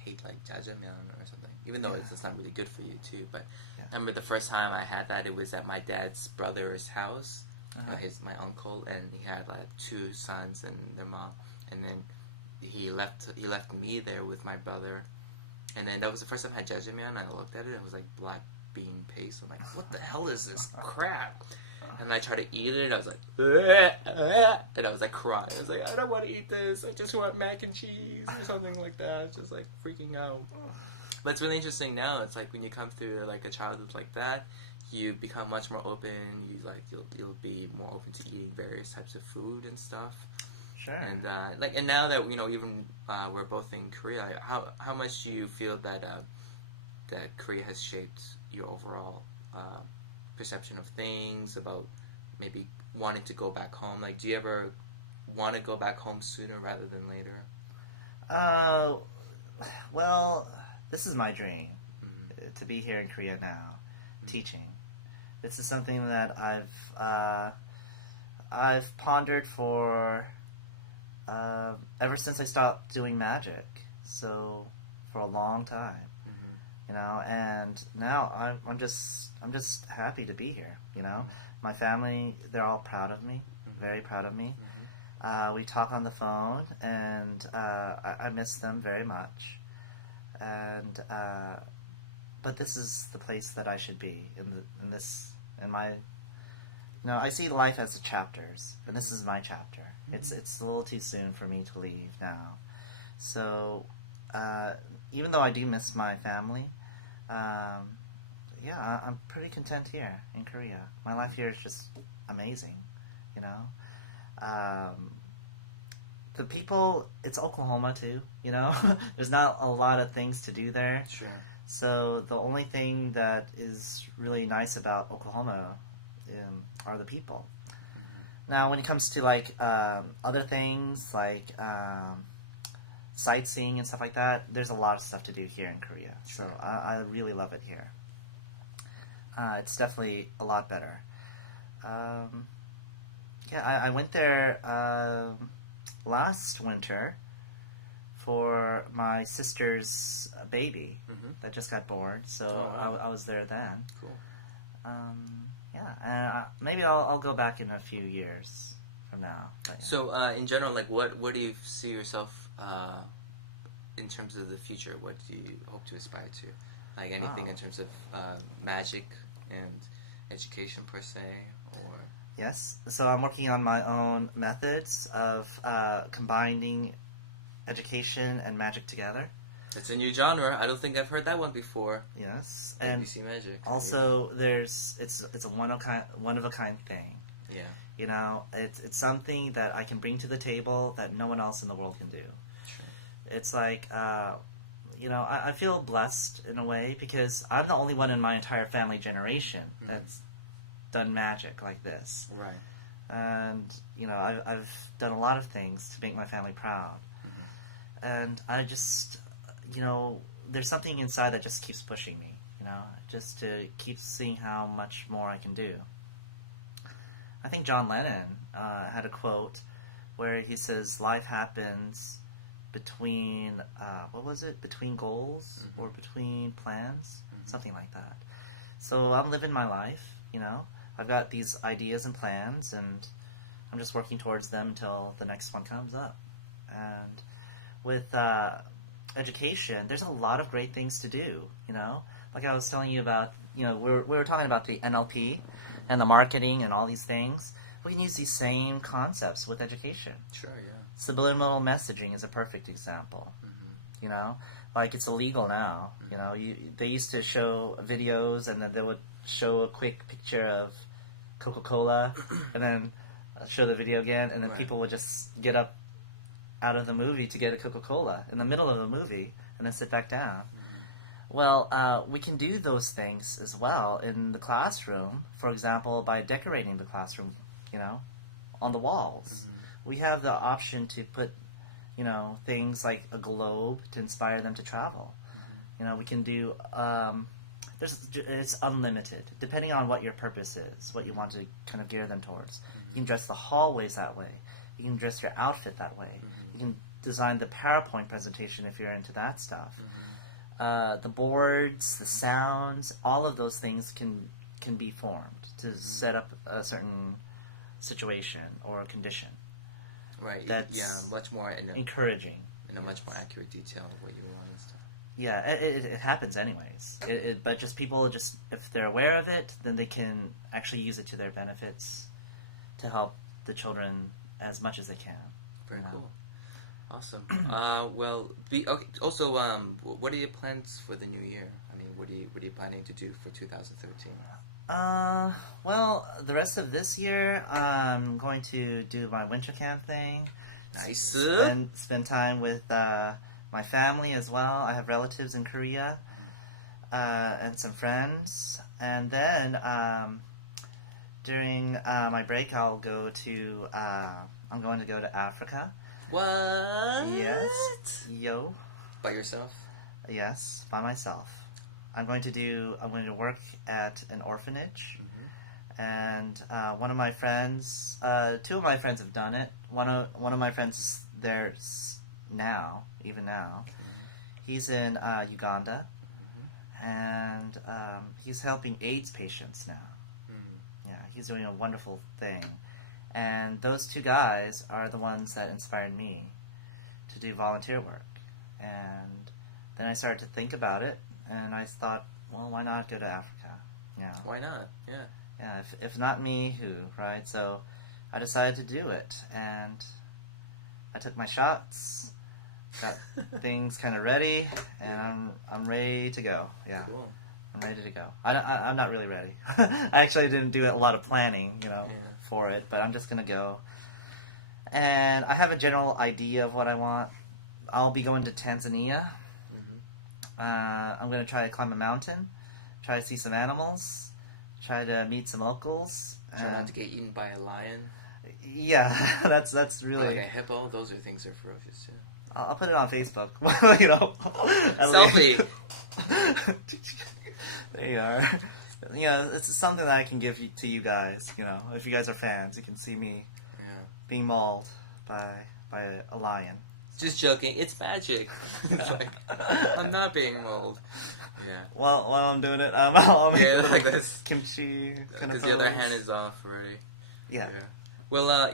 hate jjajangmyeon or something, even though it's not really good for you too. But I remember the first time I had that, it was at my dad's brother's house, my uncle, and he had two sons and their mom, and then he left me there with my brother, and then that was the first time I had jjajangmyeon. I looked at it, and it was black bean paste. I'm like, what the hell is this crap? And I tried to eat it, and I was like, and I was crying. I was I don't want to eat this. I just want mac and cheese or something like that. Just freaking out. But it's really interesting now. It's when you come through a childhood like that, you become much more open. You'll be more open to eating various types of food and stuff. Sure. And and now that even we're both in Korea, how much do you feel that that Korea has shaped your overall perception of things, about maybe wanting to go back home? Do you ever want to go back home sooner rather than later? Well, this is my dream, to be here in Korea now, teaching. This is something that I've pondered for ever since I stopped doing magic, so for a long time. And now I'm just happy to be here. My family, they're all proud of me, very proud of me. We talk on the phone, and I miss them very much. And but this is the place that I should be in my. I see life as chapters, and this is my chapter. It's a little too soon for me to leave now. So even though I do miss my family. I'm pretty content here in Korea. My life here is just amazing, The people, it's Oklahoma too, There's not a lot of things to do there. Sure. So the only thing that is really nice about Oklahoma are the people. Now, when it comes to other things sightseeing and stuff like that, there's a lot of stuff to do here in Korea. Sure. So I really love it here. It's definitely a lot better. I went there last winter for my sister's baby that just got born. So I was there then. Cool. And maybe I'll go back in a few years from now. But, yeah. So in general, what do you see yourself in terms of the future? What do you hope to aspire to? Anything in terms of magic and education per se, or? Yes. So I'm working on my own methods of combining education and magic together. It's a new genre. I don't think I've heard that one before. Yes, and ABC Magic. Also, it's a one of a kind thing. Yeah. It's something that I can bring to the table that no one else in the world can do. Sure. it's like, I feel blessed in a way because I'm the only one in my entire family generation that's done magic like this. Right. And, I've done a lot of things to make my family proud. And I just, there's something inside that just keeps pushing me, just to keep seeing how much more I can do. I think John Lennon had a quote where he says, life happens between, between goals or between plans? Something like that. So I'm living my life, I've got these ideas and plans, and I'm just working towards them until the next one comes up. And with education, there's a lot of great things to do, Like I was telling you about, we were talking about the NLP and the marketing and all these things. We can use these same concepts with education. Sure, yeah. Subliminal messaging is a perfect example. Like it's illegal now. They used to show videos, and then they would show a quick picture of Coca-Cola, and then show the video again, and then people would just get up out of the movie to get a Coca-Cola in the middle of the movie, and then sit back down. Well, we can do those things as well in the classroom. For example, by decorating the classroom, on the walls. We have the option to put, things like a globe to inspire them to travel. We can do, it's unlimited, depending on what your purpose is, what you want to kind of gear them towards. You can dress the hallways that way. You can dress your outfit that way. You can design the PowerPoint presentation if you're into that stuff. The boards, the sounds, all of those things can be formed to set up a certain situation or a condition. Right. That's much more encouraging. In a much more accurate detail of what you want and stuff. Yeah, it happens anyways. But just people, if they're aware of it, then they can actually use it to their benefits to help the children as much as they can. Very cool. Awesome. Also, what are your plans for the new year? I mean, what are you planning to do for 2013? Well, the rest of this year, I'm going to do my winter camp thing. Nice. Spend time with my family as well. I have relatives in Korea, and some friends. And then during my break, I'm going to go to Africa. What? Yes. Yo. By yourself? Yes, by myself. I'm going to work at an orphanage, and one of my friends, two of my friends have done it. One of my friends is there now, even now. He's in Uganda, and he's helping AIDS patients now. Yeah, he's doing a wonderful thing. And those two guys are the ones that inspired me to do volunteer work. And then I started to think about it, and I thought, well, why not go to Africa? Yeah. Why not? Yeah. Yeah, if not me, who, right? So I decided to do it, and I took my shots, got things kind of ready, and I'm ready to go. Yeah. Cool. I'm ready to go. I'm not really ready. I actually didn't do a lot of planning, for it, but I'm just going to go. And I have a general idea of what I want. I'll be going to Tanzania. I'm going to try to climb a mountain, try to see some animals, try to meet some locals. Try not to get eaten by a lion. Yeah, that's really... Or like a hippo. Those things are ferocious too. I'll put it on Facebook. Selfie! There you are. It's something that I can give to you guys. If you guys are fans, you can see me being mauled by a lion. Just joking. It's magic. It's like, I'm not being mauled. Yeah. While I'm doing it, I'll make like this kimchi. Because the other hand is off already. Yeah. Well,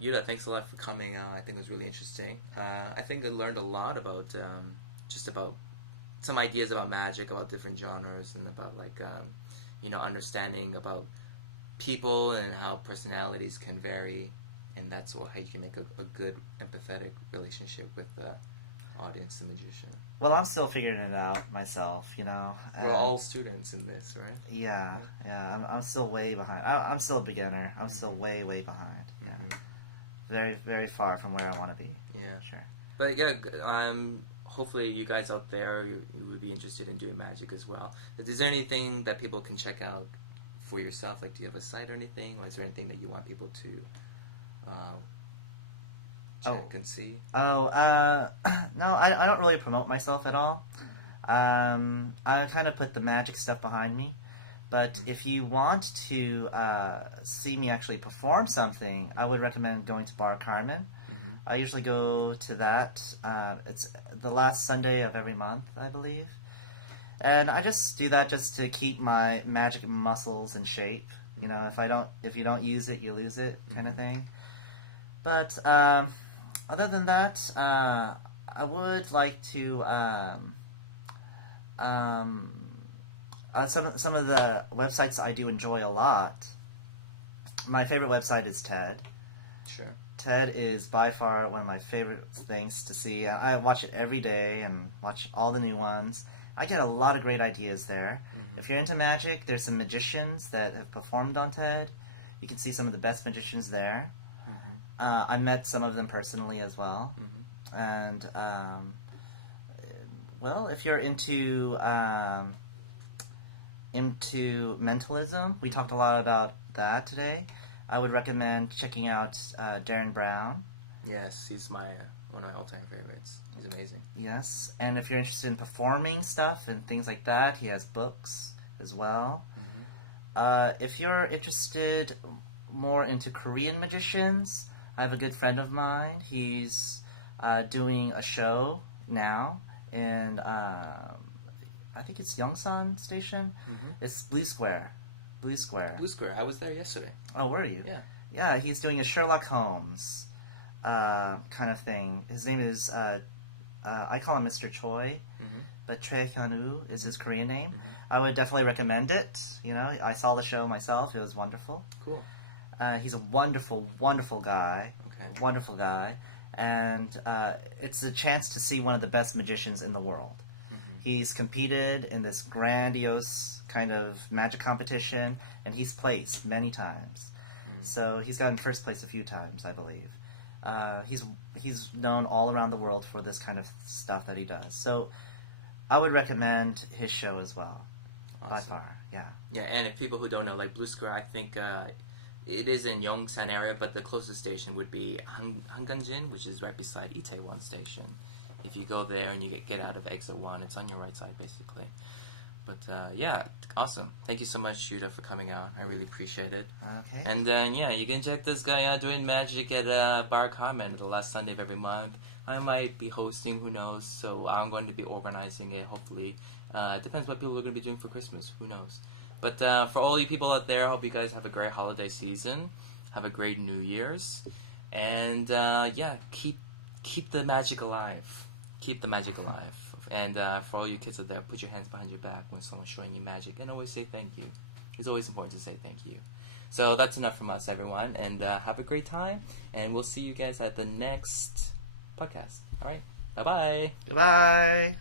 Yuta, thanks a lot for coming. I think it was really interesting. I think I learned a lot about just about some ideas about magic, about different genres, and about understanding about people and how personalities can vary, and that's how you can make a good empathetic relationship with the audience, the magician. Well, I'm still figuring it out myself, We're all students in this, right? Yeah. I'm still way behind. I'm still a beginner. I'm still way behind. Yeah. Very, very far from where I want to be. Yeah. Sure. But yeah, hopefully you guys out there, you would be interested in doing magic as well. Is there anything that people can check out for yourself? Like, do you have a site or anything? Or is there anything that you want people to check and see? No, I don't really promote myself at all. I kind of put the magic stuff behind me. But if you want to see me actually perform something, I would recommend going to Bar Carmen. I usually go to that. It's the last Sunday of every month, I believe. And I just do that just to keep my magic muscles in shape. You know, if you don't use it, you lose it, kind of thing. But other than that, I would like to some of the websites I do enjoy a lot. My favorite website is TED. Sure. TED is by far one of my favorite things to see. I watch it every day and watch all the new ones. I get a lot of great ideas there. If you're into magic, there's some magicians that have performed on TED. You can see some of the best magicians there. I met some of them personally as well. And, well, if you're into mentalism, we talked a lot about that today. I would recommend checking out Darren Brown. Yes, he's one of my all-time favorites. He's amazing. Yes, and if you're interested in performing stuff and things like that, he has books as well. If you're interested more into Korean magicians, I have a good friend of mine. He's doing a show now in, I think it's Yongsan Station. It's Blue Square. Blue Square. I was there yesterday. Oh, were you? Yeah. Yeah, he's doing a Sherlock Holmes kind of thing. His name is, I call him Mr. Choi, but Choi Hyun-woo is his Korean name. I would definitely recommend it. You know, I saw the show myself. It was wonderful. Cool. He's a wonderful, wonderful guy. Okay. Wonderful guy. And it's a chance to see one of the best magicians in the world. He's competed in this grandiose kind of magic competition, and he's placed many times. So he's gotten first place a few times, I believe. He's known all around the world for this kind of stuff that he does. So I would recommend his show as well, by far. Yeah. Yeah, and if people who don't know, like Blue Square, I think it is in Yongsan area, but the closest station would be Hanganjin, which is right beside Itaewon Station. If you go there and you get out of exit 1, it's on your right side, basically. But, yeah, awesome. Thank you so much, Judah, for coming out. I really appreciate it. Okay. And then, yeah, you can check this guy out doing magic at Bar Carmen the last Sunday of every month. I might be hosting, who knows. So I'm going to be organizing it, hopefully. It depends what people are going to be doing for Christmas. Who knows? But for all you people out there, I hope you guys have a great holiday season. Have a great New Year's. And, yeah, keep the magic alive. Keep the magic alive. And for all you kids out there, put your hands behind your back when someone's showing you magic. And always say thank you. It's always important to say thank you. So that's enough from us, everyone. And have a great time. And we'll see you guys at the next podcast. All right. Bye-bye. Goodbye.